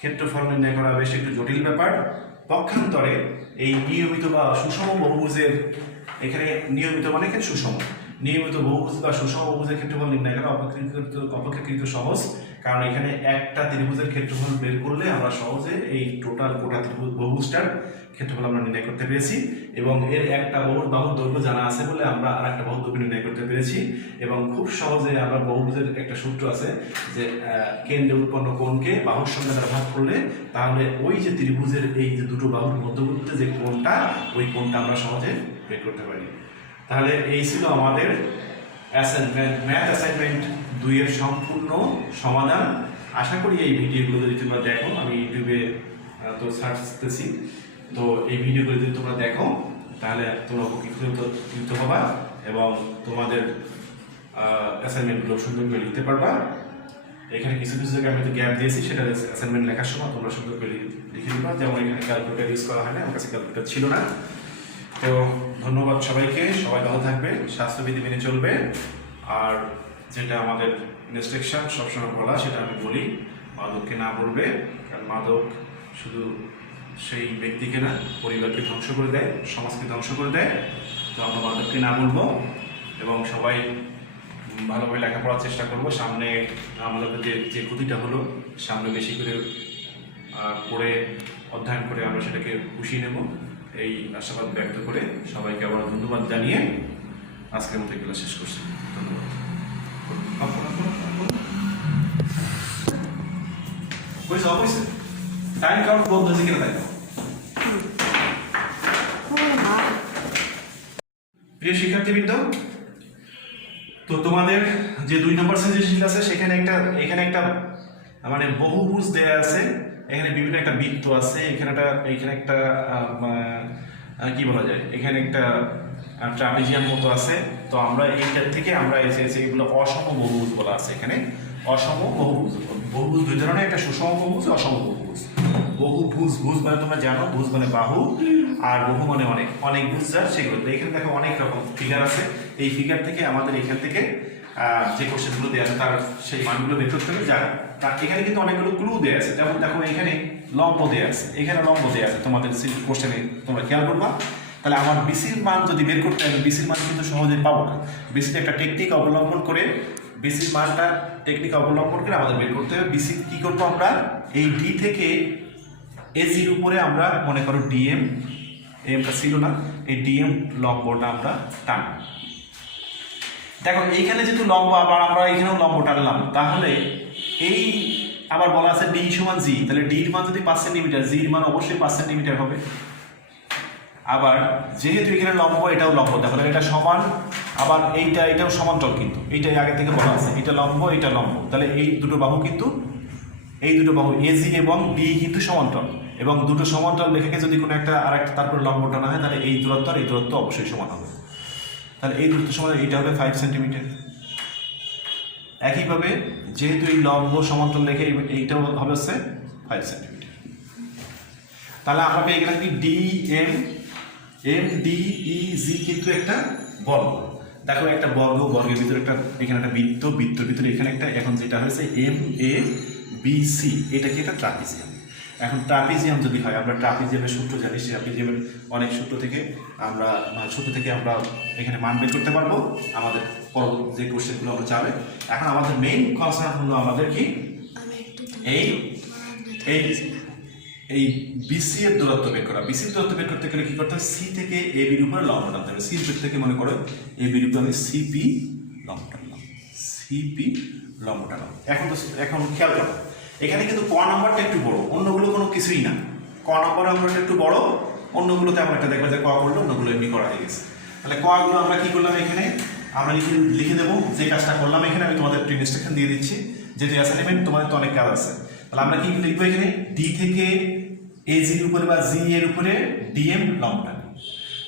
ক্ষেত্রফল নির্ণয় করা বেশ একটু জটিল ব্যাপার। পক্ষান্তরে এই নিয়মিত বা সুষম বহুভুজের, এখানে নিয়মিত মানে এখানে সুষম, নিয়মিত বহুভুজ বা সুষম বহুভুজের ক্ষেত্রফল নির্ণয় করা অপেক্ষাকৃত সহজ। কারণ এখানে একটা ত্রিভুজের ক্ষেত্রফল বের করলে আমরা সহজে এই টোটাল গোটা বহুভুজটার ক্ষেত্রফল আমরা নির্ণয় করতে পেরেছি, এবং এর একটা বাহুর দৈর্ঘ্য জানা আছে বলে আমরা আর একটা বাহুর দৈর্ঘ্য নির্ণয় করতে পেরেছি। এবং খুব সহজে আমরা বহুভুজের একটা সূত্র আছে যে কেন্দ্রে উৎপন্ন কোণকে বাহুর সংখ্যা দ্বারা ভাগ করলে তাহলে ওই যে ত্রিভুজের এই যে দুটো বাহুর মধ্যবর্তী যে কোণটা, ওই কোণটা আমরা সহজে বের করতে পারি। তাহলে এই ছিল আমাদের ম্যাথ অ্যাসাইনমেন্ট 2 এর সম্পূর্ণ সমাধান। আশা করি এই ভিডিওগুলো যদি তোমরা দেখো, আমি ইউটিউবে তো সার্চ করতেছি, তো এই ভিডিওগুলো যদি তোমরা দেখো তাহলে তোমরা উপকৃত হবা এবং তোমাদের অ্যাসাইনমেন্টগুলো সুন্দর করে লিখতে পারবা। এখানে কিছু জায়গায় আমি তো গ্যাপ দিয়েছি, সেটা অ্যাসাইনমেন্ট লেখার সময় তোমরা সুন্দর করে লিখে দিবা। যেমন এখানে ক্যালকুলেটর ইউজ করা হয় না, আমার কাছে ক্যালকুলেটর ছিল না। তো ধন্যবাদ সবাইকে, সবাই ভালো থাকবে, স্বাস্থ্যবিধি মেনে চলবে। আর যেটা আমাদের ইনস্ট্রাকশন সবসময় বলা, সেটা আমি বলি, মাদককে না বলবে। কারণ মাদক শুধু সেই ব্যক্তিকে না, পরিবারকে ধ্বংস করে দেয়, সমাজকে ধ্বংস করে দেয়। তো আমরা মাদককে না বলবো এবং সবাই ভালোভাবে লেখাপড়ার চেষ্টা করবো। সামনে আমাদের যে ক্ষতিটা হলো, সামনে বেশি করে পড়ে অধ্যয়ন করে আমরা সেটাকে পুষিয়ে নেব, এই আশাবাদ ব্যক্ত করে সবাইকে আবার ধন্যবাদ জানিয়ে আজকের মতো এগুলো শেষ করছি। ধন্যবাদ। টাইম কাউন্ট বন্ধ হয়েছে কিনা তাই? প্রিয় শিক্ষার্থীবৃন্দ, তো তোমাদের যে 2 নম্বর সৃজনশীল আছে এখানে একটা মানে বহুভুজ দেয়া আছে। এখানে বিভিন্ন একটা বৃত্ত আছে, এখানে একটা কি বলা যায়, এখানে একটা ট্রাপিজিয়াম মতো আছে। তো আমরা এইটার থেকে আমরা এসেছি এগুলো অসম বহুভুজ বলা আছে এখানে। অসম বহুভুজ, বহুভুজ দুই ধরনের, একটা সুষম বহুভুজ, অসম বহুভুজ। বহুভুজ, ভুজ মানে তোমরা জানো, ভুজ মানে বাহু, আর বহু মানে অনেক, অনেক ভুজ যার সেগুলো। এখানে দেখো অনেক রকম ফিগার আছে। এই ফিগার থেকে আমাদের এখান থেকে যে কোশ্চেনগুলো দেওয়া আছে তার সেই মানগুলো বের করতে হবে। যারা এখানে কিন্তু অনেকগুলো ক্লু দেওয়া আছে, যেমন দেখো এখানে লম্ব দেওয়া আছে, এখানে লম্ব দেওয়া আছে, তোমাদের কোশ্চেনে তোমরা খেয়াল করবা। তাহলে আমার বিসির মান যদি বের করতে হবে, বিসির মান কিন্তু সহজে পাবো না। বিসির একটা টেকনিক অবলম্বন করে, বিসির মানটা টেকনিক অবলম্বন করে আমাদের বের করতে হবে। বিসি কি করবো আমরা, এই ডি থেকে এজির উপরে আমরা মনে করো ডিএম, এমটা ছিল না, এই ডিএম লম্বটা আমরা টান। দেখো এইখানে যেহেতু লম্ব, আবার আমরা এখানেও লম্ব টানলাম, তাহলে এই আবার বলা আছে ডি সমান জি, তাহলে ডির মান যদি 5 সেন্টিমিটার, জির মান অবশ্যই 5 সেন্টিমিটার হবে। আবার যেহেতু এখানে লম্ব, এটাও লম্ব, তাহলে এটা সমান, আবার এটাও সমান্তরাল, কিন্তু এইটাই আগে থেকে বলা আছে, এটা লম্ব, এটা লম্ব, তাহলে এই দুটো বাহু কিন্তু, এই দুটো বাহু এজি এবং ডি কিন্তু সমান্তরাল, এবং দুটো সমান্তরাল রেখে যদি কোনো একটা আর একটা তারপর লম্ব টানা হয়, তাহলে এই দূরত্ব আর এই দূরত্ব অবশ্যই সমান হবে। তাহলে এই দূরত্ব সমান, এইটা হবে 5 সেন্টিমিটার। একইভাবে যেহেতু এই লম্ব সমান্তরাল রেখে এইটাও হবে হচ্ছে 5 সেন্টিমিটার। তাহলে আমরা পেয়ে গেলাম কি ডি এম ডি ই জি কিন্তু একটা বর্গ। দেখো একটা বর্গ, বর্গের ভিতরে একটা, এখানে একটা বৃত্ত, বৃত্তের ভিতরে এখানে একটা, এখন যেটা হয়েছে এম এ বি সি, এটা কি একটা ট্রাপিজিয়াম। এখন ট্রাপিজিয়াম যদি হয়, আমরা ট্রাপিজিয়ামের সূত্র জানি, ট্রাপিজিয়ামের অনেক সূত্র থেকে আমরা এখানে মান বের করতে পারবো আমাদের পরবর্তী যে কোশ্চেনগুলো আমরা চাবে। এখন আমাদের মেইন কনসার্ন হলো আমাদের কি এই এই এই বিসি এর দূরত্ব বের করা। বিসির দূরত্ব বের করতে গেলে কি করতে হবে, সি থেকে এ বির উপরে লম্ব টানতে হবে। সির উপর থেকে মনে করো এ বির উপরে আমি সিপি লম্ব টানলাম, সিপি লম্ব টানলাম। এখন খেয়াল করো, এখানে কিন্তু ক নাম্বারটা একটু বড়, অন্যগুলো কোনো কিছুই না। ক নাম্বার আমরা একটু বড়, অন্যগুলোতে আমরা একটা দেখবো যে ক করলে অন্যগুলো এমনি করা হয়ে গেছে। তাহলে ক গুলো আমরা কি করলাম, এখানে আমরা লিখে দেবো যে কাজটা করলাম। এখানে আমি তোমাদের প্রি ইনস্ট্রাকশন দিয়ে দিচ্ছি, যেহেতু অ্যাসাইনমেন্ট তোমাদের তো অনেক কাজ আছে। তাহলে আমরা কি লিখবো, এখানে ডি থেকে এ জির উপরে বা জি এর উপরে ডিএম লম্ব টানি।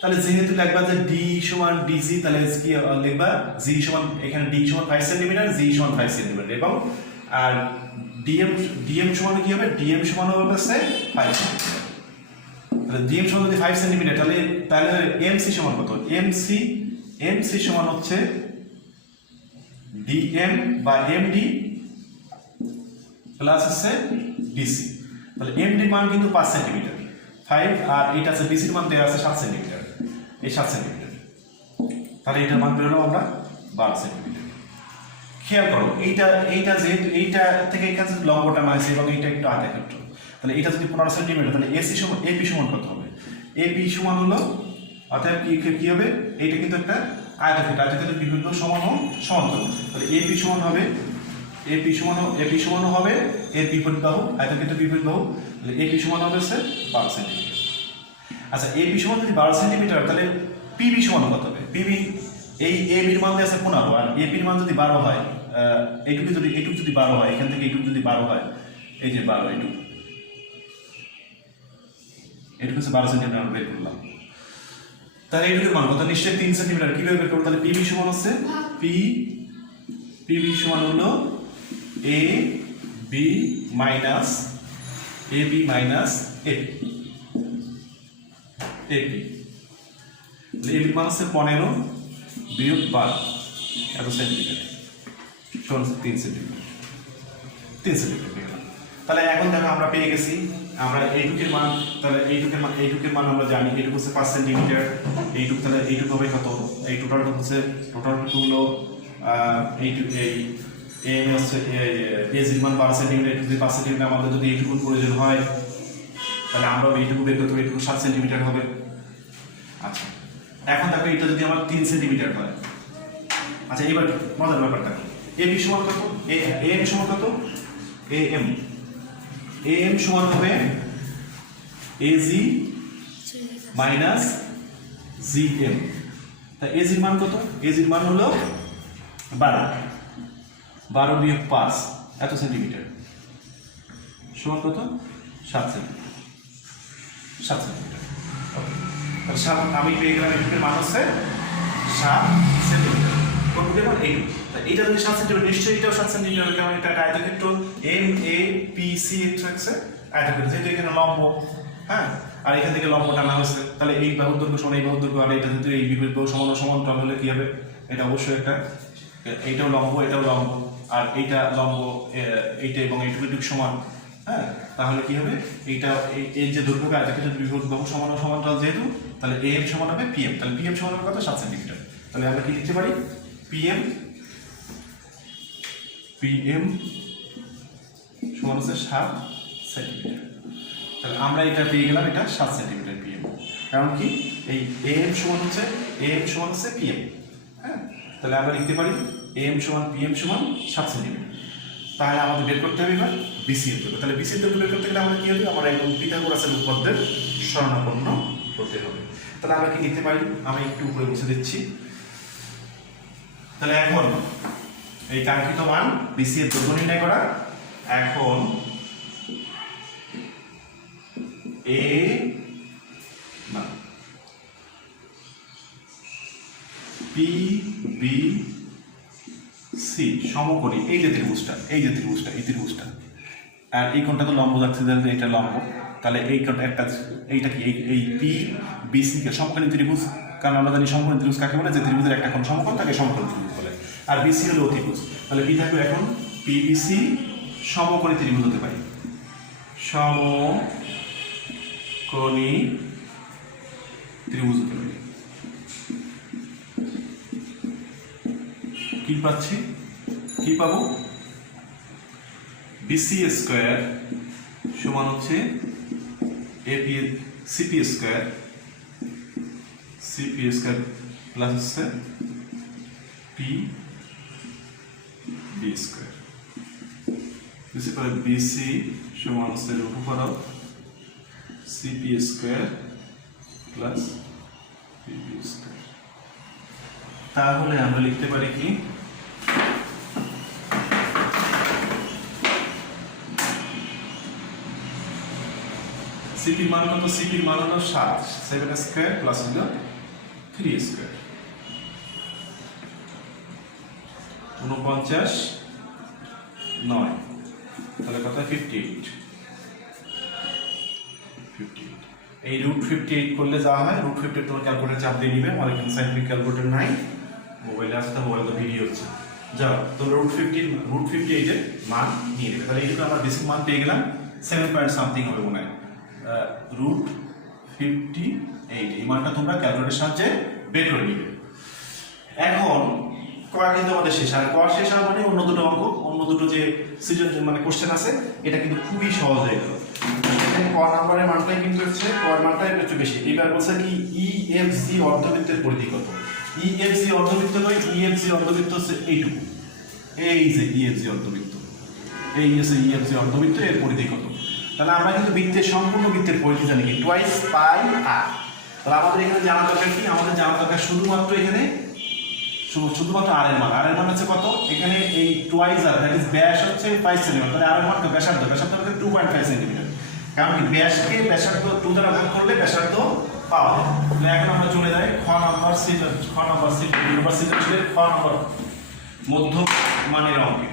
তাহলে যেহেতু লিখবা যে ডি সমান ডিজি, তাহলে কি লিখবা জি সমান, এখানে ডি সমান 5 সেন্টিমিটার, জি সমান 5 সেন্টিমিটার, এবং আর ডিএম সমান কি হবে, ডিএম সমান হবে 5 সেন্টিমিটার। তাহলে ডিএম সমান যদি 5 সেন্টিমিটার, তাহলে এমসি সমান কত, এমসি সমান হচ্ছে ডিএম বা এমডি প্লাস হচ্ছে ডিসি। তাহলে এমডি মান কিন্তু 5 সেন্টিমিটার, 5, আর এটা আছে ডিসির মান দেওয়া আছে 7 সেন্টিমিটার, এই 7 সেন্টিমিটার। তাহলে এটার মান বেরোলো আমরা 12 সেন্টিমিটার। খেয়াল করো, এইটা যেহেতু এইটা থেকে এই কাছে লম্বটা মাইছে এবং এইটা একটু আয়তক্ষেত্র, তাহলে এটা যদি 15 সেন্টিমিটার, তাহলে এসি সমান এপি সমান কত হবে, এপি সমান হলো, অর্থাৎ কি হবে, এইটা কিন্তু একটা আয়তক্ষেত্র, আয়তক্ষেত্রের বিভিন্ন সমান্তরাল। তাহলে এপি সমান হবে, এপি সমান হবে এর বিপরীত বাহু, আয়তক্ষেত্রের বিপরীত বাহু। তাহলে এপি সমান হবে 12 সেন্টিমিটার। আচ্ছা, এপি সমান যদি 12 সেন্টিমিটার, তাহলে পিবি সমান কত হবে, পিবি এই এ বির মান আছে 15, আর এপির মান যদি 12 হয়, এইটুকু যদি 12 হয়, এখান থেকে এইটুকু যদি 12 হয়, এই যে 12, এইটুকু হচ্ছে 12 সেন্টিমিটার আমরা বের করলাম। তাহলে এইটুকুর মান কত, নিশ্চয়ই 3 সেন্টিমিটার। কিভাবে বের করবো, তাহলে পিবি সমান হচ্ছে পিবি সমান হলো A B minus AP, AP মান হচ্ছে 15 বিয়োগ 12, এত সেন্টিমিটার সমান 3 সেন্টিমিটার, 3 সেন্টিমিটার। তাহলে এখন দেখো আমরা পেয়ে গেছি আমরা এইটুকের মান, তাহলে এইটুকের মান আমরা জানি, এইটুকু হচ্ছে 5 সেন্টিমিটার, এইটুকু, তাহলে এইটুকু হবে কত, এই টোটালটা হলো এই এম হচ্ছে এজির মান 12 সেন্টিমিটার, যদি 5 সেন্টিমিটার আমাদের যদি এইটুকু প্রয়োজন হয়, তাহলে আমরা এইটুকু বের করতে হবে, এইটুকু 7 সেন্টিমিটার হবে। আচ্ছা, এখন দেখো এটা যদি আমার 3 সেন্টিমিটার হয়, আচ্ছা এবার মজার ব্যাপারটা, এবি সমান কত, এম সমান কত, এম সমান হবে এজি মাইনাস জিএম। তা এজির মান কত, এজির মান হলো 12 বিয়োগ 5, এত সেন্টিমিটার সমান কত, 7 সেন্টিমিটার। তাহলে আমি পেয়ে গেলাম এটুকুর মান হচ্ছে 7 সেন্টিমিটার। কতটুকু এবার এইটুকু, এটা যদি 7 সেন্টিমিটার নিশ্চয়ই এটাও 7 সেন্টিমিটার, কারণ এটা একটা আয়তক্ষেত্র এম এ পি সি হচ্ছে আয়তক্ষেত্র, যেহেতু এখানে লম্ব, হ্যাঁ, আর এখান থেকে লম্ব টানা হয়েছে, তাহলে এই বাহুর দৈর্ঘ্য সমান এই বাহুর দৈর্ঘ্য, আর এটা যদি এই বিপরীত বাহু সমান সমান্তরাল হলে কি হবে, এটা অবশ্যই একটা, এইটাও লম্ব এটাও লম্ব, আর এইটা লম্ব এইটা এবং এইটুকু সমান, হ্যাঁ, তাহলে কি হবে, এইটা এই যে দৈর্ঘ্য আয়তক্ষেত্র বিপরীত বাহু সমান সমান্তরাল যেহেতু, তাহলে এম সমান হবে পিএম, তাহলে পিএম সমান হবে কত, 7 সেন্টিমিটার। তাহলে আমরা কি লিখতে পারি, পিএম সমান হচ্ছে 7 সেন্টিমিটার। তাহলে আমরা এটা পেয়ে গেলাম, এটা 7 সেন্টিমিটার পিএম, কারণ কি এই এম সমান হচ্ছে পিএম, হ্যাঁ, তাহলে আমরা লিখতে পারি এম সমান পিএম সমান 7 সেন্টিমিটার। তাহলে আমাদের বের করতে হবে এবার বিসি এর দৈর্ঘ্য। তাহলে বিসি এর দৈর্ঘ্য বের করতে গেলে আমাদের কি হবে, আমরা একদম পিথাগোরাসের উপপাদ্যের শরণাপন্ন হতে হবে। তাহলে আমরা কি লিখতে পারি, আমি একটু উপরে মুছে দিচ্ছি। তাহলে এখন এই কাঙ্ক্ষিত মান বিসি এর দৈর্ঘ্য নির্ণয় করা, এখন এ না পি বি সি সমকোণী, এই যে ত্রিভুজটা এই ত্রিভুজটা, আর এই কোণটা তো লম্ব যাচ্ছে, এটা লম্ব, তাহলে এই কোণটা একটা, এইটা কি এই পি বি সি কে সমকোণী ত্রিভুজ, কারণ আমরা জানি সমকোণী ত্রিভুজ কাকে বলে, যে ত্রিভুজের একটা কোণ সমকোণ তাকে সমকোণী ত্রিভুজ বলে, আর বিসি হলো অতিভুজ। তাহলে কি থাকবে এখন, পি বি সি সমকোণী ত্রিভুজ হতে পারে, সমকোণী ত্রিভুজ হতে পারে। কি পাচ্ছি, কি পাবো, বিসি স্কয়ার সমান হচ্ছে এপি সিপি স্কয়ার প্লাস হচ্ছে পি বি স্কয়ার, বিসি পরে বিসি সমান হচ্ছে root over of CP square plus P B square. তাহলে আমরা লিখতে পারি কি, সিপির মান কত, সিপির মান হলো 7 স্কয়ার প্লাস হলো 3 স্কয়ার, 49 9, তাহলে কত 58। এই রুট 58 করলে যা হয়, রুট 58 তোমার ক্যালকুলেটর চাপ দিয়ে নিবে, আমার এখানে সাইন্টিফিক ক্যালকুলেটর নাই, মোবাইলে আসতে, মোবাইলে ভিডিও হচ্ছে, যাও তোমরা রুট 58 এর মান নিয়ে নেবে। তাহলে এইটুকু আমরা বেসিক মান পেয়ে গেলাম, 7 পয়েন্ট সামথিং হবে মনে হয়, রুট 58, এই মানটা তোমরা ক্যালকুলেটরের সাহায্যে বের করে নিবে। এখন করা কিন্তু আমাদের শেষ, আর করা শেষ হওয়ার মানে অন্য দুটো অঙ্ক, অন্য দুটো যে সৃজনশীল মানে কোশ্চেন আছে, এটা কিন্তু খুবই সহজ হয়ে গেল। এখানে ক নাম্বারের মানটাই কিন্তু হচ্ছে, ক মানটাই একটু বেশি। এবার বলছে কি ইএফজি অর্ধবৃত্তের পরিধি কত, ইএফজি অর্ধবৃত্ত নয়, ইএফজি অর্ধবৃত্ত হচ্ছে এইটুকু, এই যে ইএফজি অর্ধবৃত্ত, এই হচ্ছে ইএফজি অর্ধবৃত্ত, এর পরিধি কত। তাহলে আমরা কিন্তু বৃত্তের সম্পূর্ণ বৃত্তের পরিধি জানি কি, টুয়াইস পাই আর। তাহলে আমাদের এখানে জানা দরকার কি, আমাদের জানা দরকার শুধুমাত্র এখানে শুধুমাত্র আর এর মান হচ্ছে কত, এখানে এই টুয়াইস আর, দ্যাট ইজ ব্যাস হচ্ছে 5 সেমি, তাহলে আর এর মান ব্যাসার্ধ হচ্ছে 2.5 সেন্টিমিটার, কারণ কি ব্যাসকে ব্যাসার্ধ 2 দ্বারা ভাগ করলে ব্যাসার্ধ পাওয়া যায়। তাহলে এখন আমরা চলে যাই খ নাম্বার সৃজনশীলের খ নাম্বার মধ্য মানের অঙ্কে।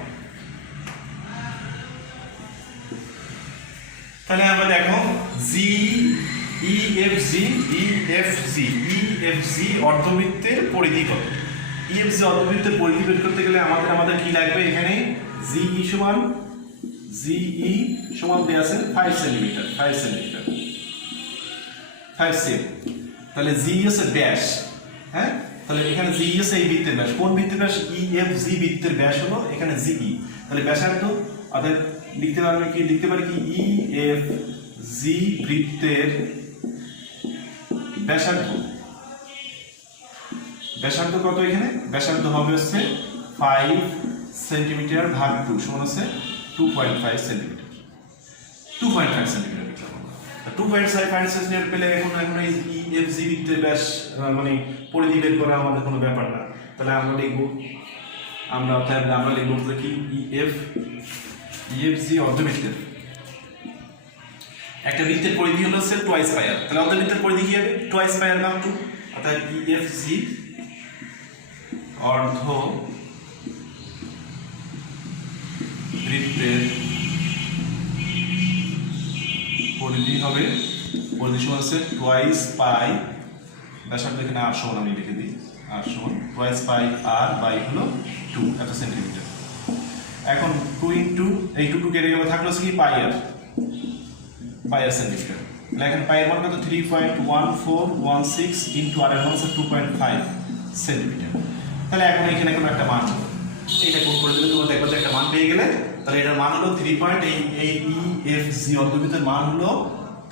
তাহলে আমরা দেখো ইএফজি অর্ধবৃত্তের পরিধি কত, ইএফজি অর্ধবৃত্তের পরিধি বের করতে গেলে আমাদের কি লাগবে, এখানে জিই সমান দেয়া আছে 5 সেন্টিমিটার, 5 সেমি, তাহলে জি হচ্ছে ব্যাস, হ্যাঁ, তাহলে এখানে জি হচ্ছে এই বৃত্তের ব্যাস, কোন বৃত্তের ব্যাস, ইএফজি বৃত্তের ব্যাস হলো এখানে জিই, তাহলে ব্যাসার্ধ অর্থাৎ লিখতে পারি কি ইএফজি বৃত্তের ব্যাসার্ধ কত, এখানে ব্যাসার্ধ হবে হচ্ছে 5 সেন্টিমিটার ভাগ 2 সমান হচ্ছে 2.5 সেন্টিমিটার, 2.5 সেন্টিমিটার লিখলাম আমরা। 2.5 সেন্টিমিটার পেলে এখন এই ইএফজি বৃত্তের ব্যাস মানে পরিধি বের করা আমাদের কোনো ব্যাপার না। তাহলে আমরা লিখবো কি ইএফজি অর্ধবৃত্তের একটা বৃত্তের পরিধি হলো হচ্ছে টোয়াইস পাই আর, তাহলে অর্ধবৃত্তের পরিধি কি হবে টোয়াইস পাই আর ভাগ 2, অর্থাৎ EFG অর্ধ বৃত্তের পরিধি হবে, পরিধি সমান হচ্ছে টোয়াইস পাই, ব্যাসার্ধ এখানে r সমান আমি লিখে দিই, r সমান টোয়াইস পাই r বাই হলো 2 এত সেন্টিমিটার। এখন 2 ইনটু এই 2 কেটে গেলে থাকলো কি পাই আর সেন্টিমিটার, তাহলে এখন পাই এর মান কত 3.1416 ইনটু r এর মান হচ্ছে 2.5 সেন্টিমিটার। তাহলে এখন এখানে কোনো একটা মান হবে, এইটা কোড করে দিলে তোমরা দেখবে যে একটা মান পেয়ে গেলে, তাহলে এটার মান হলো 3.8EFG অর্ধবৃত্তের মান হলো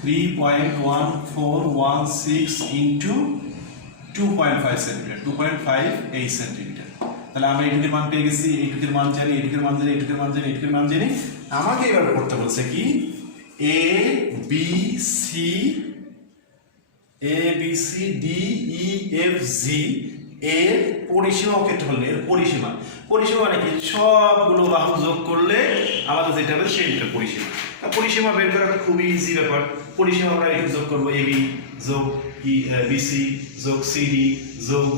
3.1416 ইনটু 2.5 সেন্টিমিটার, 2.58 সেন্টিমিটার। তাহলে আমরা এইটুকুর মান পেয়ে গেছি, এইটুকুর মান জানি, এইটুকুর মান জানি, এইটুকুর মান জানি, এইটুকুর মান জানি। আমাকে এবার করতে বলছে কি A B C D E F G এর পরিসীমা ও ক্ষেত্রফল, এর পরিসীমা মানে কি সবগুলো বাহু যোগ করলে আমাদের যেটা হবে সেটা পরিসীমা। পরিসীমা বের করা খুবই ইজি ব্যাপার। পরিসীমা আমরা একটু যোগ করবো AB যোগ BC যোগ CD যোগ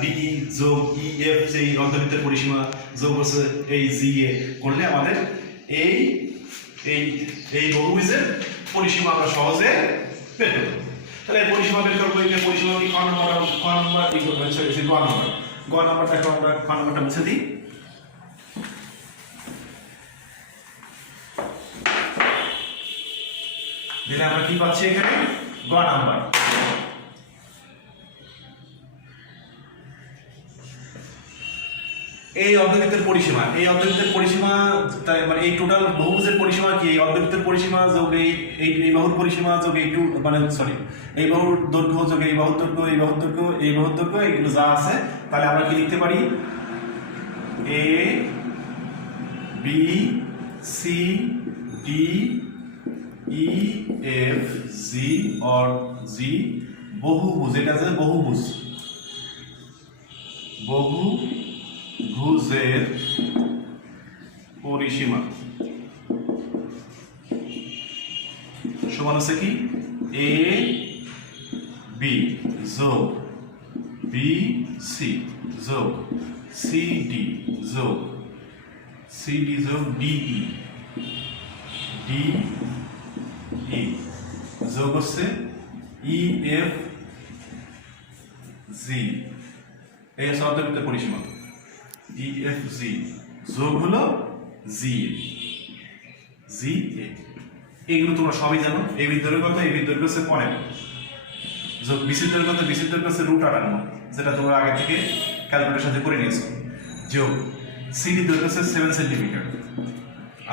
DE যোগ EF, সেই অর্ধবৃত্তের পরিসীমা যোগ হচ্ছে এই GA করলে আমাদের এই বহুভুজের পরিসীমা আমরা সহজে বের করব। তাহলে এই পরিসীমা বের করবো, এই পরিসীমা কি গ নাম্বার দেখো, আমরা গ নাম্বারটা মুছে দিই। দিলে আমরা কি পাচ্ছি এখানে গ নাম্বার। এই অর্ধবৃত্তের পরিসীমা, মানে এই টোটাল বহুভুজের পরিসীমা কি, এই অর্ধবৃত্তের পরিসীমা যোগ এই বাহুর পরিসীমা যোগ এই এই বাহুর দৈর্ঘ্য যোগ এই বাহুর দৈর্ঘ্য, এই বাহুর দৈর্ঘ্য, এই বাহুর দৈর্ঘ্য, এইগুলো যা আছে, তাহলে আমরা কি লিখতে পারি A B C D E F G or G বহুভুজ, এটা আছে বহুভুজের পরিসীমা সমান আছে কি A B যোগ B C যোগ C D যোগ D E যোগ হচ্ছে E F G, এই অর্ধবৃত্তের পরিসীমা EFG যোগ হলো GA, এগুলো তোমরা সবই জানো। এই দৈর্ঘ্য কত, এই দৈর্ঘ্য হচ্ছে 15 যোগ BC দৈর্ঘ্য কত, BC দৈর্ঘ্য হচ্ছে √58, যেটা তোমরা আগে থেকে ক্যালকুলেশন সাথে করে নিয়েছো। যোগ CD দৈর্ঘ্য হচ্ছে 7 সেন্টিমিটার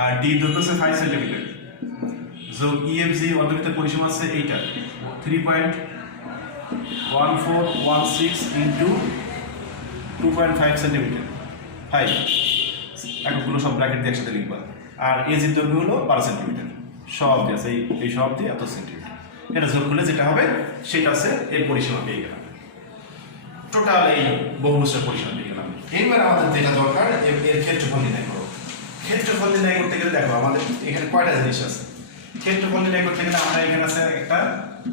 আর D দৈর্ঘ্য হচ্ছে 5 সেন্টিমিটার। যোগ EFG অর্ধবৃত্তের পরিসীমা আছে এইটা 3.1416 ইনটু 2.5 সেন্টিমিটার 5, একগুলো সব ব্র্যাকেট দিয়ে একসাথে লিখবা। আর এজ এর দৈর্ঘ্য হলো 12 সেন্টিমিটার, সব দিয়ে আছে এই সব দিয়ে এত সেন্টিমিটার। এটা যোগ করলে যেটা হবে সেটা আছে এর পরিসীমা পেয়ে গেলাম, টোটাল এই বহুভুজের পরিসীমা পেয়ে গেলাম। এইবার আমাদের যেটা দরকার এর ক্ষেত্রফল নির্ণয় করো। ক্ষেত্রফল নির্ণয় করতে গেলে দেখো আমাদের এখানে কয়টা জিনিস আছে। ক্ষেত্রফল নির্ণয় করতে গেলে আমরা এখানে আছে একটা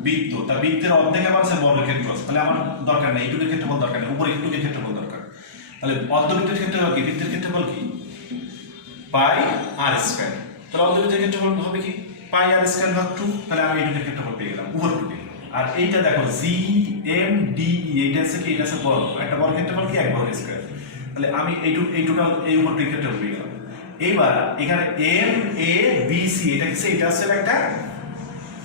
বৃত্ত, তার বৃত্তের অর্ধেক আমার আছে বর্গক্ষেত্র আছে, তাহলে আমার দরকার নেই এইটুকুর ক্ষেত্রফল দরকার নেই, উপরে একটুকুর ক্ষেত্রফল দরকার। তাহলে অর্ধবৃত্তের ক্ষেত্রফল কি, বৃত্তের ক্ষেত্রফল কি পাই আর স্কয়ার, তাহলে অর্ধবৃত্তের ক্ষেত্রফল হবে কি পাই আর স্কয়ার ভাগ 2, তাহলে আমি এইটুকুর ক্ষেত্রফল পেয়ে গেলাম উপরটুকু। আর এইটা দেখো GMDE, এইটা আছে কি, এটা আছে বর্গ, একটা বর্গ ক্ষেত্রফল কি এক বর্গ স্কয়ার, তাহলে আমি এই টোটাল এই উপরটুকু ক্ষেত্রফল পেয়ে গেলাম। এবার এখানে MABC এটা কি, এটা আছে একটা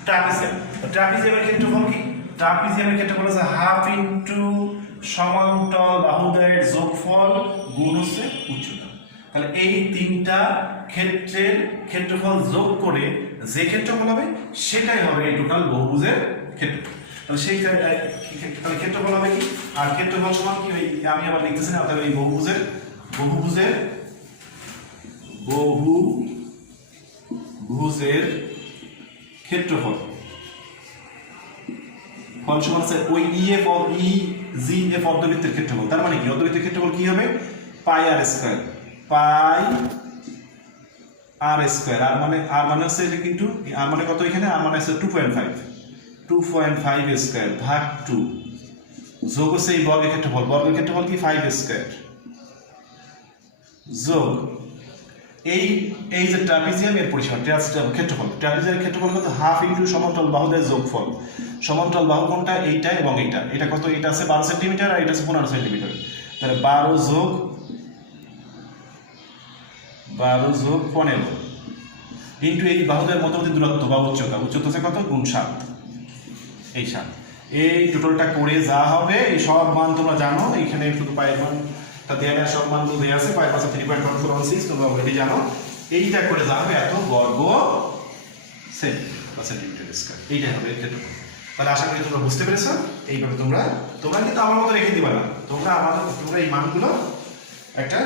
ট্রাপিজিয়াম। ট্রাপিজিয়ামের ক্ষেত্রফল কি, ট্রাপিজিয়ামের ক্ষেত্রফল হচ্ছে হাফ ইনটু সমান্তরাল বাহুদ্বয়ের যোগফল গুণ হচ্ছে উচ্চতা। তাহলে এই তিনটা ক্ষেত্রের ক্ষেত্রফল যোগ করে যে ক্ষেত্রফল হবে সেটাই হবে এই টোটাল বহুভুজের ক্ষেত্রফল। তাহলে সেই তাহলে ক্ষেত্রফল হবে কি, আর ক্ষেত্রফল সমান কি, আমি আবার লিখতেছি না, অর্থাৎ এই বহুভুজের ক্ষেত্রফল ফল সমান আছে ওই EF অফ EGF অর্ধবৃত্তের ক্ষেত্রফল। তার মানে কি অর্ধবৃত্তের ক্ষেত্রফল কি হবে পাই আর স্কয়ার, পাই আর স্কোয়ার, আর মানে হচ্ছে এটা কিন্তু আর মানে কত এখানে, আর মানে হচ্ছে 2.5 স্কোয়ার ভাগ 2 যোগ হচ্ছে এই বর্গের ক্ষেত্রফল কি 5 স্কোয়ার যোগ এই যে ট্রাপিজিয়াম এর পরিসীমা ট্রাপিজিয়ামের ক্ষেত্রফল কত হাফ ইনটু সমান্তরাল বাহুদের যোগফল। সমান্তরাল বাহু কোনটা, এইটা এবং এটা কত, এটা আছে 12 সেন্টিমিটার আর এটা আছে 15 সেন্টিমিটার, তাহলে 12 যোগ 15 ইনটু এই বাহুদের মধ্যবর্তী দূরত্ব বা উচ্চতা হচ্ছে কত গুণ 7, এই 7, এই টোটালটা করে যা হবে এই সব মান তোমরা জানো, এখানে শুধু পায়ের মানটা দেয়া নেই, সব মানগুলো দেয়া আছে, পায়ের পাশে 3.1416 তোমরা অলরেডি জানো, এইটা করে যা হবে এত বর্গ সেন্টিমিটার স্কয়ার, এইটাই হবে ক্ষেত্রফল। তাহলে আশা করি তোমরা বুঝতে পেরেছো। এইভাবে তোমরা কিন্তু আমার মতো রেখে দিবা না, তোমরা এই মানগুলো একটা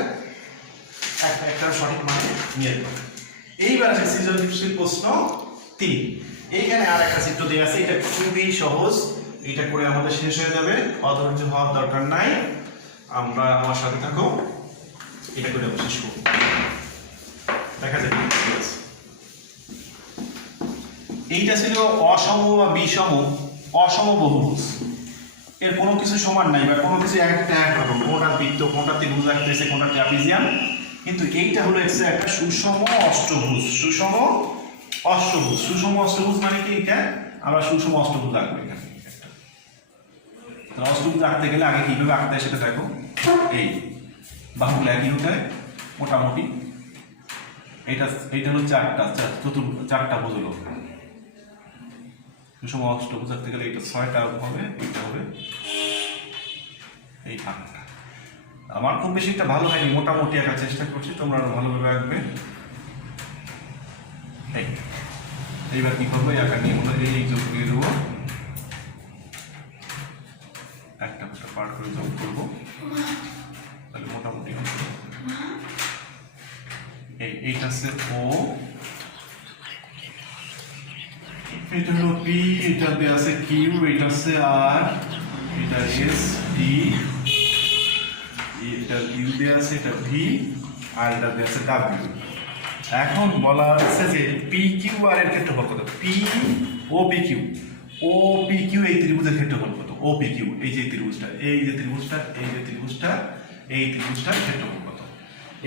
সঠিক মানে নিয়ে নেবে। এইবার আছে সৃজনশীল প্রশ্ন 3। এইখানে আর একটা চিত্র দেওয়া আছে, এটা খুবই সহজ, এটা করে আমাদের শেষ হয়ে যাবে, অধৈর্য হওয়ার দরকার নাই, আমার সাথে থাকো, এটা করে শেষ করব। দেখা যাবে এইটা ছিল অসম বা বিষম অসম বহুভুজ, এর কোনো কিছু সমান নাই বা কোনো কিছু একরকম, কোনটা বৃত্ত, কোনটা ত্রিভুজ আঁকতেছে, কোনটা ট্রাপিজিয়াম, কিন্তু এইটা হলো একটা সুষম অষ্টভুজ। সুষম অষ্টভুজ মানে কি, এটা আমরা সুষম অষ্টভুজ আঁকবো। এখানে অষ্টভুজ আঁকতে গেলে আগে কিভাবে আঁকতে হয় সেটা দেখো, এই বাহুগুলো একই হতে হয় মোটামুটি, এইটা হলো চারটা ভুজ হলো। সুষম অষ্টভুজ আঁকতে গেলে এটা 6টা হবে, এইটা হবে এই 8টা। আমার খুব বেশি একটা ভালো হয়নি, মোটামুটি আঁকার চেষ্টা করছি, তোমরা আরো ভালোভাবে আঁকবে। এইবার কি করবো, এই আঁকার নিয়ম অনুযায়ী এই যোগ দিয়ে দেবো, একটা পার করে যোগ করবো, তাহলে মোটামুটি এইটা হচ্ছে ও, এটা হলো পি, এটা দেওয়া আছে কিউ, এটা হচ্ছে আর, এটা এস ডি, এটা ইউ দেওয়া আছে, এটা ভি, আর এটা দেওয়া আছে ডাব্লিউ। এখন বলা আছে যে পি কিউ আর এর ক্ষেত্রফল কত, পি ও পি কিউ এই ত্রিভুজের ক্ষেত্রফল কত, ও পি কিউ এই যে ত্রিভুজটার ক্ষেত্রফল কত।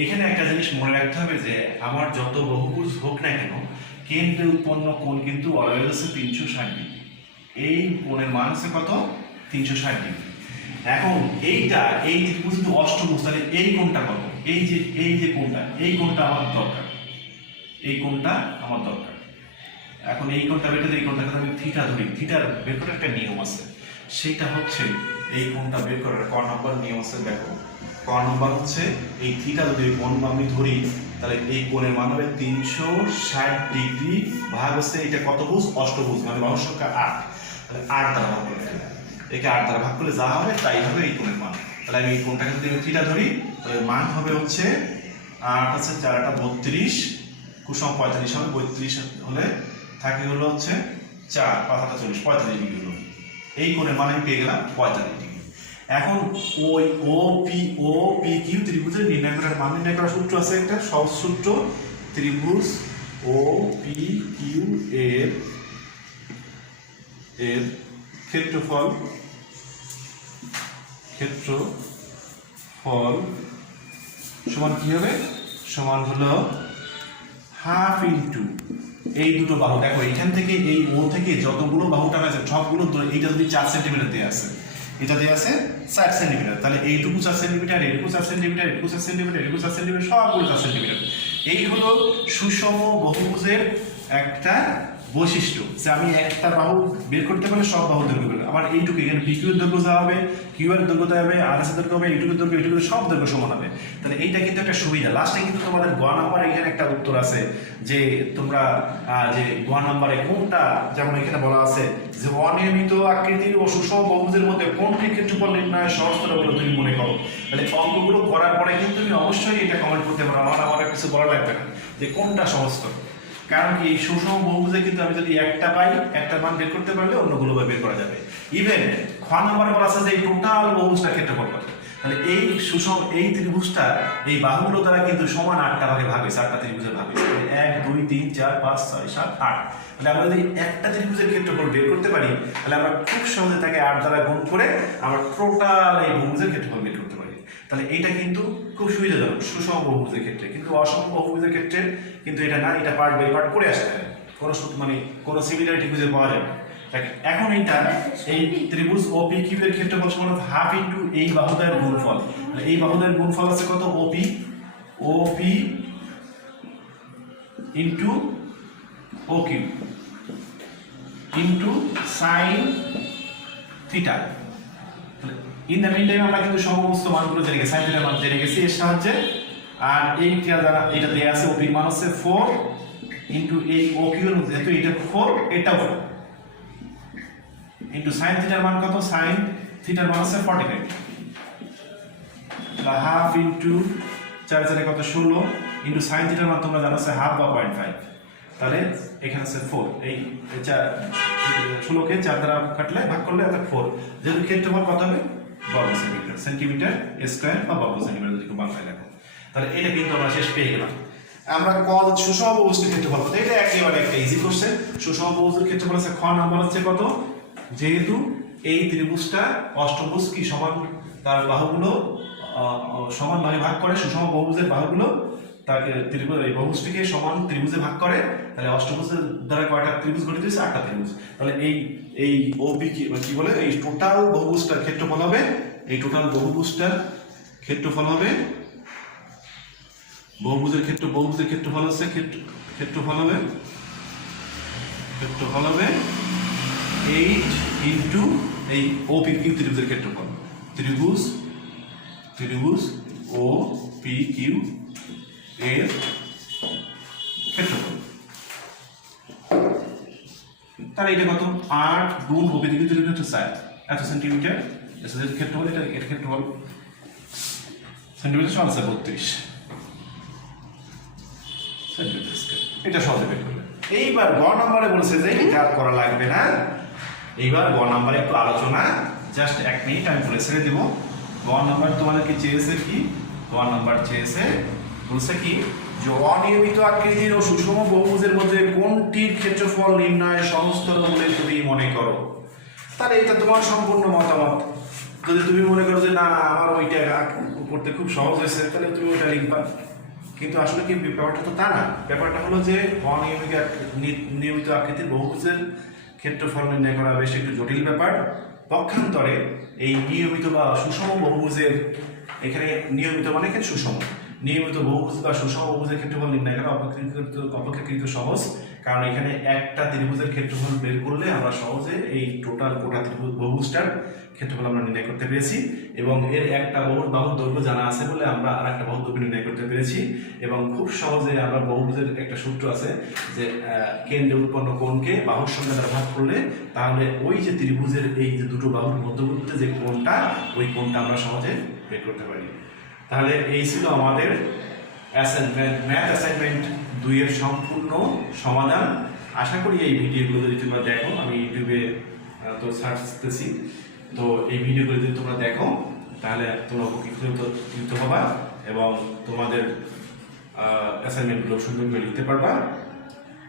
এখানে একটা জিনিস মনে রাখতে হবে যে আমার যত বহুভুজ হোক না কেন, কেন্দ্রে উৎপন্ন কোণ কিন্তু অলওয়েজ আছে 360 ডিগ্রি। এই কোণের মান আছে কত, 360 ডিগ্রি। এখন এই ত্রিভুজ যদি অষ্টভুজ, তাহলে এই কোণটা কত, এই যে কোণটা, এই কোণটা আমার দরকার, এখন এই কোণটা বের করতে, এই কোণটাকে আমি থিটা ধরি, থিটার বের করার একটা নিয়ম আছে, সেটা হচ্ছে এই কোণটা বের করার ক নম্বর নিয়ম আছে, দেখো ক নম্বর হচ্ছে এই থিটা যদি কোণ আমি ধরি, তাহলে এই কোণের মান হবে 360 ডিগ্রি ভাগ হচ্ছে এটা কত ভুজ, অষ্টভুজ, মানে বাহুর সংখ্যা 8, তাহলে 8 দ্বারা ভাগ করতে হবে, একে 8 দ্বারা ভাগ করলে যা হবে তাই হবে এই কোণের মান। তাহলে আমি এই কোণটাকে যদি থিটা ধরি, তাহলে মান হবে হচ্ছে 8 আছে 4টা 32, কুসম 45 হবে, 32 হলে থাকে হলো হচ্ছে 4 5 40 45 ডিগ্রি হলো, এই কোণের মান আমি পেয়ে গেলাম 45 ডিগ্রি। এখন ওই ও পি কিউ ত্রিভুজের নির্ণয় করার সূত্র আছে, একটা সহজ সূত্র, ত্রিভুজ ও পি কিউ এর ক্ষেত্রফল সমান কি হবে, সমান হলো হাফ ইনটু এই দুটো বাহু। দেখো এখান থেকে এই ও থেকে যতগুলো বাহু টানা আছে সবগুলো, এইটা যদি 4 সেন্টিমিটার দেওয়া আছে, এটা দেওয়া আছে 4 সেন্টিমিটার, তাহলে এইটুকু 4 সেন্টিমিটার, এইটুকু 4 সেন্টিমিটার, এইটুকু 4 সেন্টিমিটার, এইটুকু 4 সেন্টিমিটার, সবগুলো 4 সেন্টিমিটার। এই হলো সুষম বহুভুজের একটা বৈশিষ্ট্য, যে আমি একটা বাহু বের করতে পারলে সব বাহু দৈর্ঘ্য বের, আবার এইটুকু এখানে পি কিউর দৈর্ঘ্য যা হবে, কিউ এর দৈর্ঘ্য হবে, আর এস এর দৈর্ঘ্য হবে, এইটুকুর দৈর্ঘ্য, এইটুকু সব দৈর্ঘ্য সমান হবে। তাহলে এইটা কিন্তু একটা সুবিধা। লাস্টে কিন্তু তোমাদের গ নাম্বারে এখানে একটা উত্তর আছে, যে তোমরা যে গ নাম্বারে কোনটা, যেমন এখানে বলা আছে যে অনিয়মিত আকৃতির ও সুষম বহুভুজের মধ্যে কোনটির ক্ষেত্রফল নির্ণয়ের সহজতর বলে তুমি মনে করো। তাহলে অঙ্কগুলো করার পরে কিন্তু তুমি অবশ্যই এটা কমেন্ট করতে পারো, আমার কিছু বলা লাগবে না যে কোনটা সহজতর। কারণ কি, এই সুষম বহুভুজে কিন্তু আমি যদি একটা পাই, একটা মান বের করতে পারলে অন্যগুলো বের করা যাবে। ইভেন খ নাম্বারে বলা আছে যে এই টোটাল বহুভুজটার ক্ষেত্রফল কত, তাহলে এই এই ত্রিভুজটা এই বাহুগুলো দ্বারা কিন্তু সমান 8টা ভাগে ভাগ হয়েছে, 8টা ত্রিভুজের ভাগ হয়েছে। 1 2 3 4 5 6 7 8। তাহলে আমরা যদি একটা ত্রিভুজের ক্ষেত্রফল বের করতে পারি তাহলে আমরা খুব সহজে তাকে 8 দ্বারা গুণ করে আমরা টোটাল এই বহুভুজের ক্ষেত্রফল বের করতে পারি। তাহলে এটা কিন্তু খুব সুবিধাজনক সুষম বহুভুজের ক্ষেত্রে, কিন্তু অসম বহুভুজের ক্ষেত্রে কিন্তু এটা না, এটা পার্ট বাই পার্ট করে আসতে হবে, কোনো মানে কোনো সিমিলারিটি খুঁজে পাওয়া যাবে না। এখন এইটা এই ত্রিভুজ OPQ এর ক্ষেত্রফল সমান হাফ ইনটু এই বাহুদ্বয়ের গুণফল। এই বাহুদ্বয়ের গুণফল আছে কত? OP into OQ into sin থিটা। ইন দ্য মিন টাইম আমরা কিন্তু সমস্ত মানগুলো জেনে গেছি, sin থিটার মান জেনে গেছি এর সাহায্যে। আর এইটা দ্বারা এটা দেয়া আছে OP এর মান হচ্ছে 4 ইনটু এই OQ এর মধ্যে যেহেতু এটা 4 এটাও 4 ইনটু sin থিটার মান কত? sin থিটার মান আছে 45, তাহলে হাফ ইনটু 4 4 কত 16 ইনটু sin থিটার মান তোমরা জানো আছে হাফ বা 0.5, তাহলে এখানে আছে 4। এই 16 কে 4 দ্বারা কাটলে ভাগ করলে এটা 4। যেহেতু ক্ষেত্রফল কত হবে? বর্গ সেন্টিমিটার স্কয়ার বা বর্গ সেন্টিমিটার যদি বাংলায় দেখো, তাহলে এটা কিন্তু আমরা শেষ পেয়ে গেলাম। আমরা সুষম বহুভুজের ক্ষেত্রফল কত? এটা একেবারে একটা ইজি কোশ্চেন। সুষম বহুভুজের ক্ষেত্রফল আছে খ নাম্বার হচ্ছে কত? যেহেতু এই ত্রিভুজটা অষ্টভুজ কি সমান, তার বাহুগুলো সমানভাবে ভাগ করে, সুষম বহুভুজের বাহুগুলো তাকে ত্রিভুজ এই বহুভুজটিকে সমান ত্রিভুজে ভাগ করে, তাহলে অষ্টভুজের দ্বারা কয়টা ত্রিভুজ গঠিত হয়েছে? 8টা ত্রিভুজ। তাহলে এই OP কি বলে? এই টোটাল বহুভুজটার ক্ষেত্রফল হবে, এই টোটাল বহুভুজটার ক্ষেত্রফল হবে, বহুভুজের ক্ষেত্রফল হচ্ছে ক্ষেত্রফল হবে 8 ইনটু এই OPQ ত্রিভুজের ক্ষেত্রফল, ত্রিভুজ OPQ এর ক্ষেত্রফল। তাহলে এটা কত? 8 গুণ OPQ ত্রিভুজের ক্ষেত্রফল 4 এত সেন্টিমিটার, এর ক্ষেত্রফল এর ক্ষেত্রফল সেন্টিমিটার সমান আছে 32 সেন্টিমিটার স্কয়ার। এটা সহজে বের করবে। এইবার গ নম্বরে বলছে যে এটা করা লাগবে না। এইবার গ নম্বরে একটু আলোচনা, জাস্ট 1 মিনিট আমি বলে ছেড়ে দিব। গ নম্বর তোমাদেরকে চেয়েছে কি? গ নম্বর চেয়েছে বলছে কি যে অনিয়মিত আকৃতির ও সুষম বহুভুজের মধ্যে কোনটির ক্ষেত্রফল নির্ণয় সহজতর বলে তুমি মনে করো? তাহলে এটা তোমার সম্পূর্ণ মতামত। যদি তুমি মনে করো যে না আমার ওইটা করতে খুব সহজ হয়েছে, তাহলে তুমি ওটা লিখবা। কিন্তু আসলে কি ব্যাপারটা তো তা না। ব্যাপারটা হলো যে নিয়মিত আকৃতির বহুভুজের ক্ষেত্রফল নির্ণয় করা বেশ একটু জটিল ব্যাপার। পক্ষান্তরে এই নিয়মিত বা সুষম বহুভুজের, এখানে নিয়মিত মানে এখানে সুষম, নিয়মিত বহুভুজ বা সুষম বহুভুজের ক্ষেত্রফল নির্ণয় করা অপেক্ষাকৃত সহজ। কারণ এখানে একটা ত্রিভুজের ক্ষেত্রফল বের করলে আমরা সহজে এই টোটাল গোটা ত্রিভুজ বহুভুজটার ক্ষেত্রফল আমরা নির্ণয় করতে পেরেছি, এবং এর একটা বাহুর দৈর্ঘ্য জানা আছে বলে আমরা আর একটা বাহুর দৈর্ঘ্য নির্ণয় করতে পেরেছি। এবং খুব সহজে আমরা বহুভুজের একটা সূত্র আছে যে কেন্দ্রে উৎপন্ন কোণকে বাহুর সংখ্যা দ্বারা ভাগ করলে তাহলে ওই যে ত্রিভুজের এই যে দুটো বাহুর মধ্যবর্তী যে কোণটা, ওই কোণটা আমরা সহজে বের করতে পারি। তাহলে এই ছিল আমাদের ম্যাথ অ্যাসাইনমেন্ট 2 এর সম্পূর্ণ সমাধান। আশা করি এই ভিডিওগুলো যদি তোমরা দেখো, আমি ইউটিউবে তো সার্চ করতেছি, তো এই ভিডিওগুলো যদি তোমরা দেখো তাহলে তোমরা উপকৃত হবা এবং তোমাদের অ্যাসাইনমেন্টগুলো সুন্দর করে লিখতে পারবা।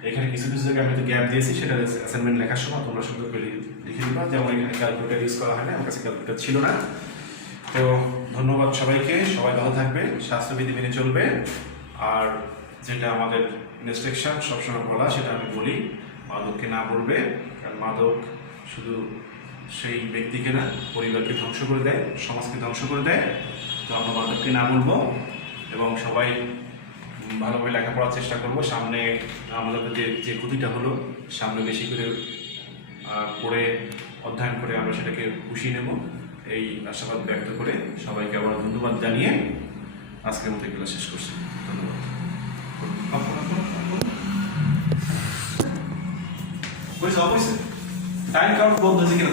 এখানে কিছু জায়গায় আমি গ্যাপ দিয়েছি, সেটা অ্যাসাইনমেন্ট লেখার সময় তোমরা সুন্দর করে লিখে দিবা। যেমন এখানে ক্যালকুলেটর ইউজ করা হয় না, আমার কাছে ক্যালকুলেটর ছিল না। তো ধন্যবাদ সবাইকে, সবাই ভালো থাকবে, স্বাস্থ্যবিধি মেনে চলবে। আর যেটা আমাদের ইনস্ট্রাকশন সবসময় বলা, সেটা আমি বলি, মাদককে না বলবে। কারণ মাদক শুধু সেই ব্যক্তিকে না, পরিবারকে ধ্বংস করে দেয়, সমাজকে ধ্বংস করে দেয়। তো আমরা মাদককে না বলবো এবং সবাই ভালোভাবে লেখাপড়ার চেষ্টা করবো। সামনে আমাদের যে ক্ষতিটা হলো, সামনে বেশি করে পড়ে অধ্যয়ন করে আমরা সেটাকে পুষিয়ে নেব, এই আশাবাদ ব্যক্ত করে সবাইকে আবার ধন্যবাদ জানিয়ে আজকের মতো ক্লাস শেষ করছি। ধন্যবাদ। টাইম কাউন্ট বন্ধ হয়েছে কিনা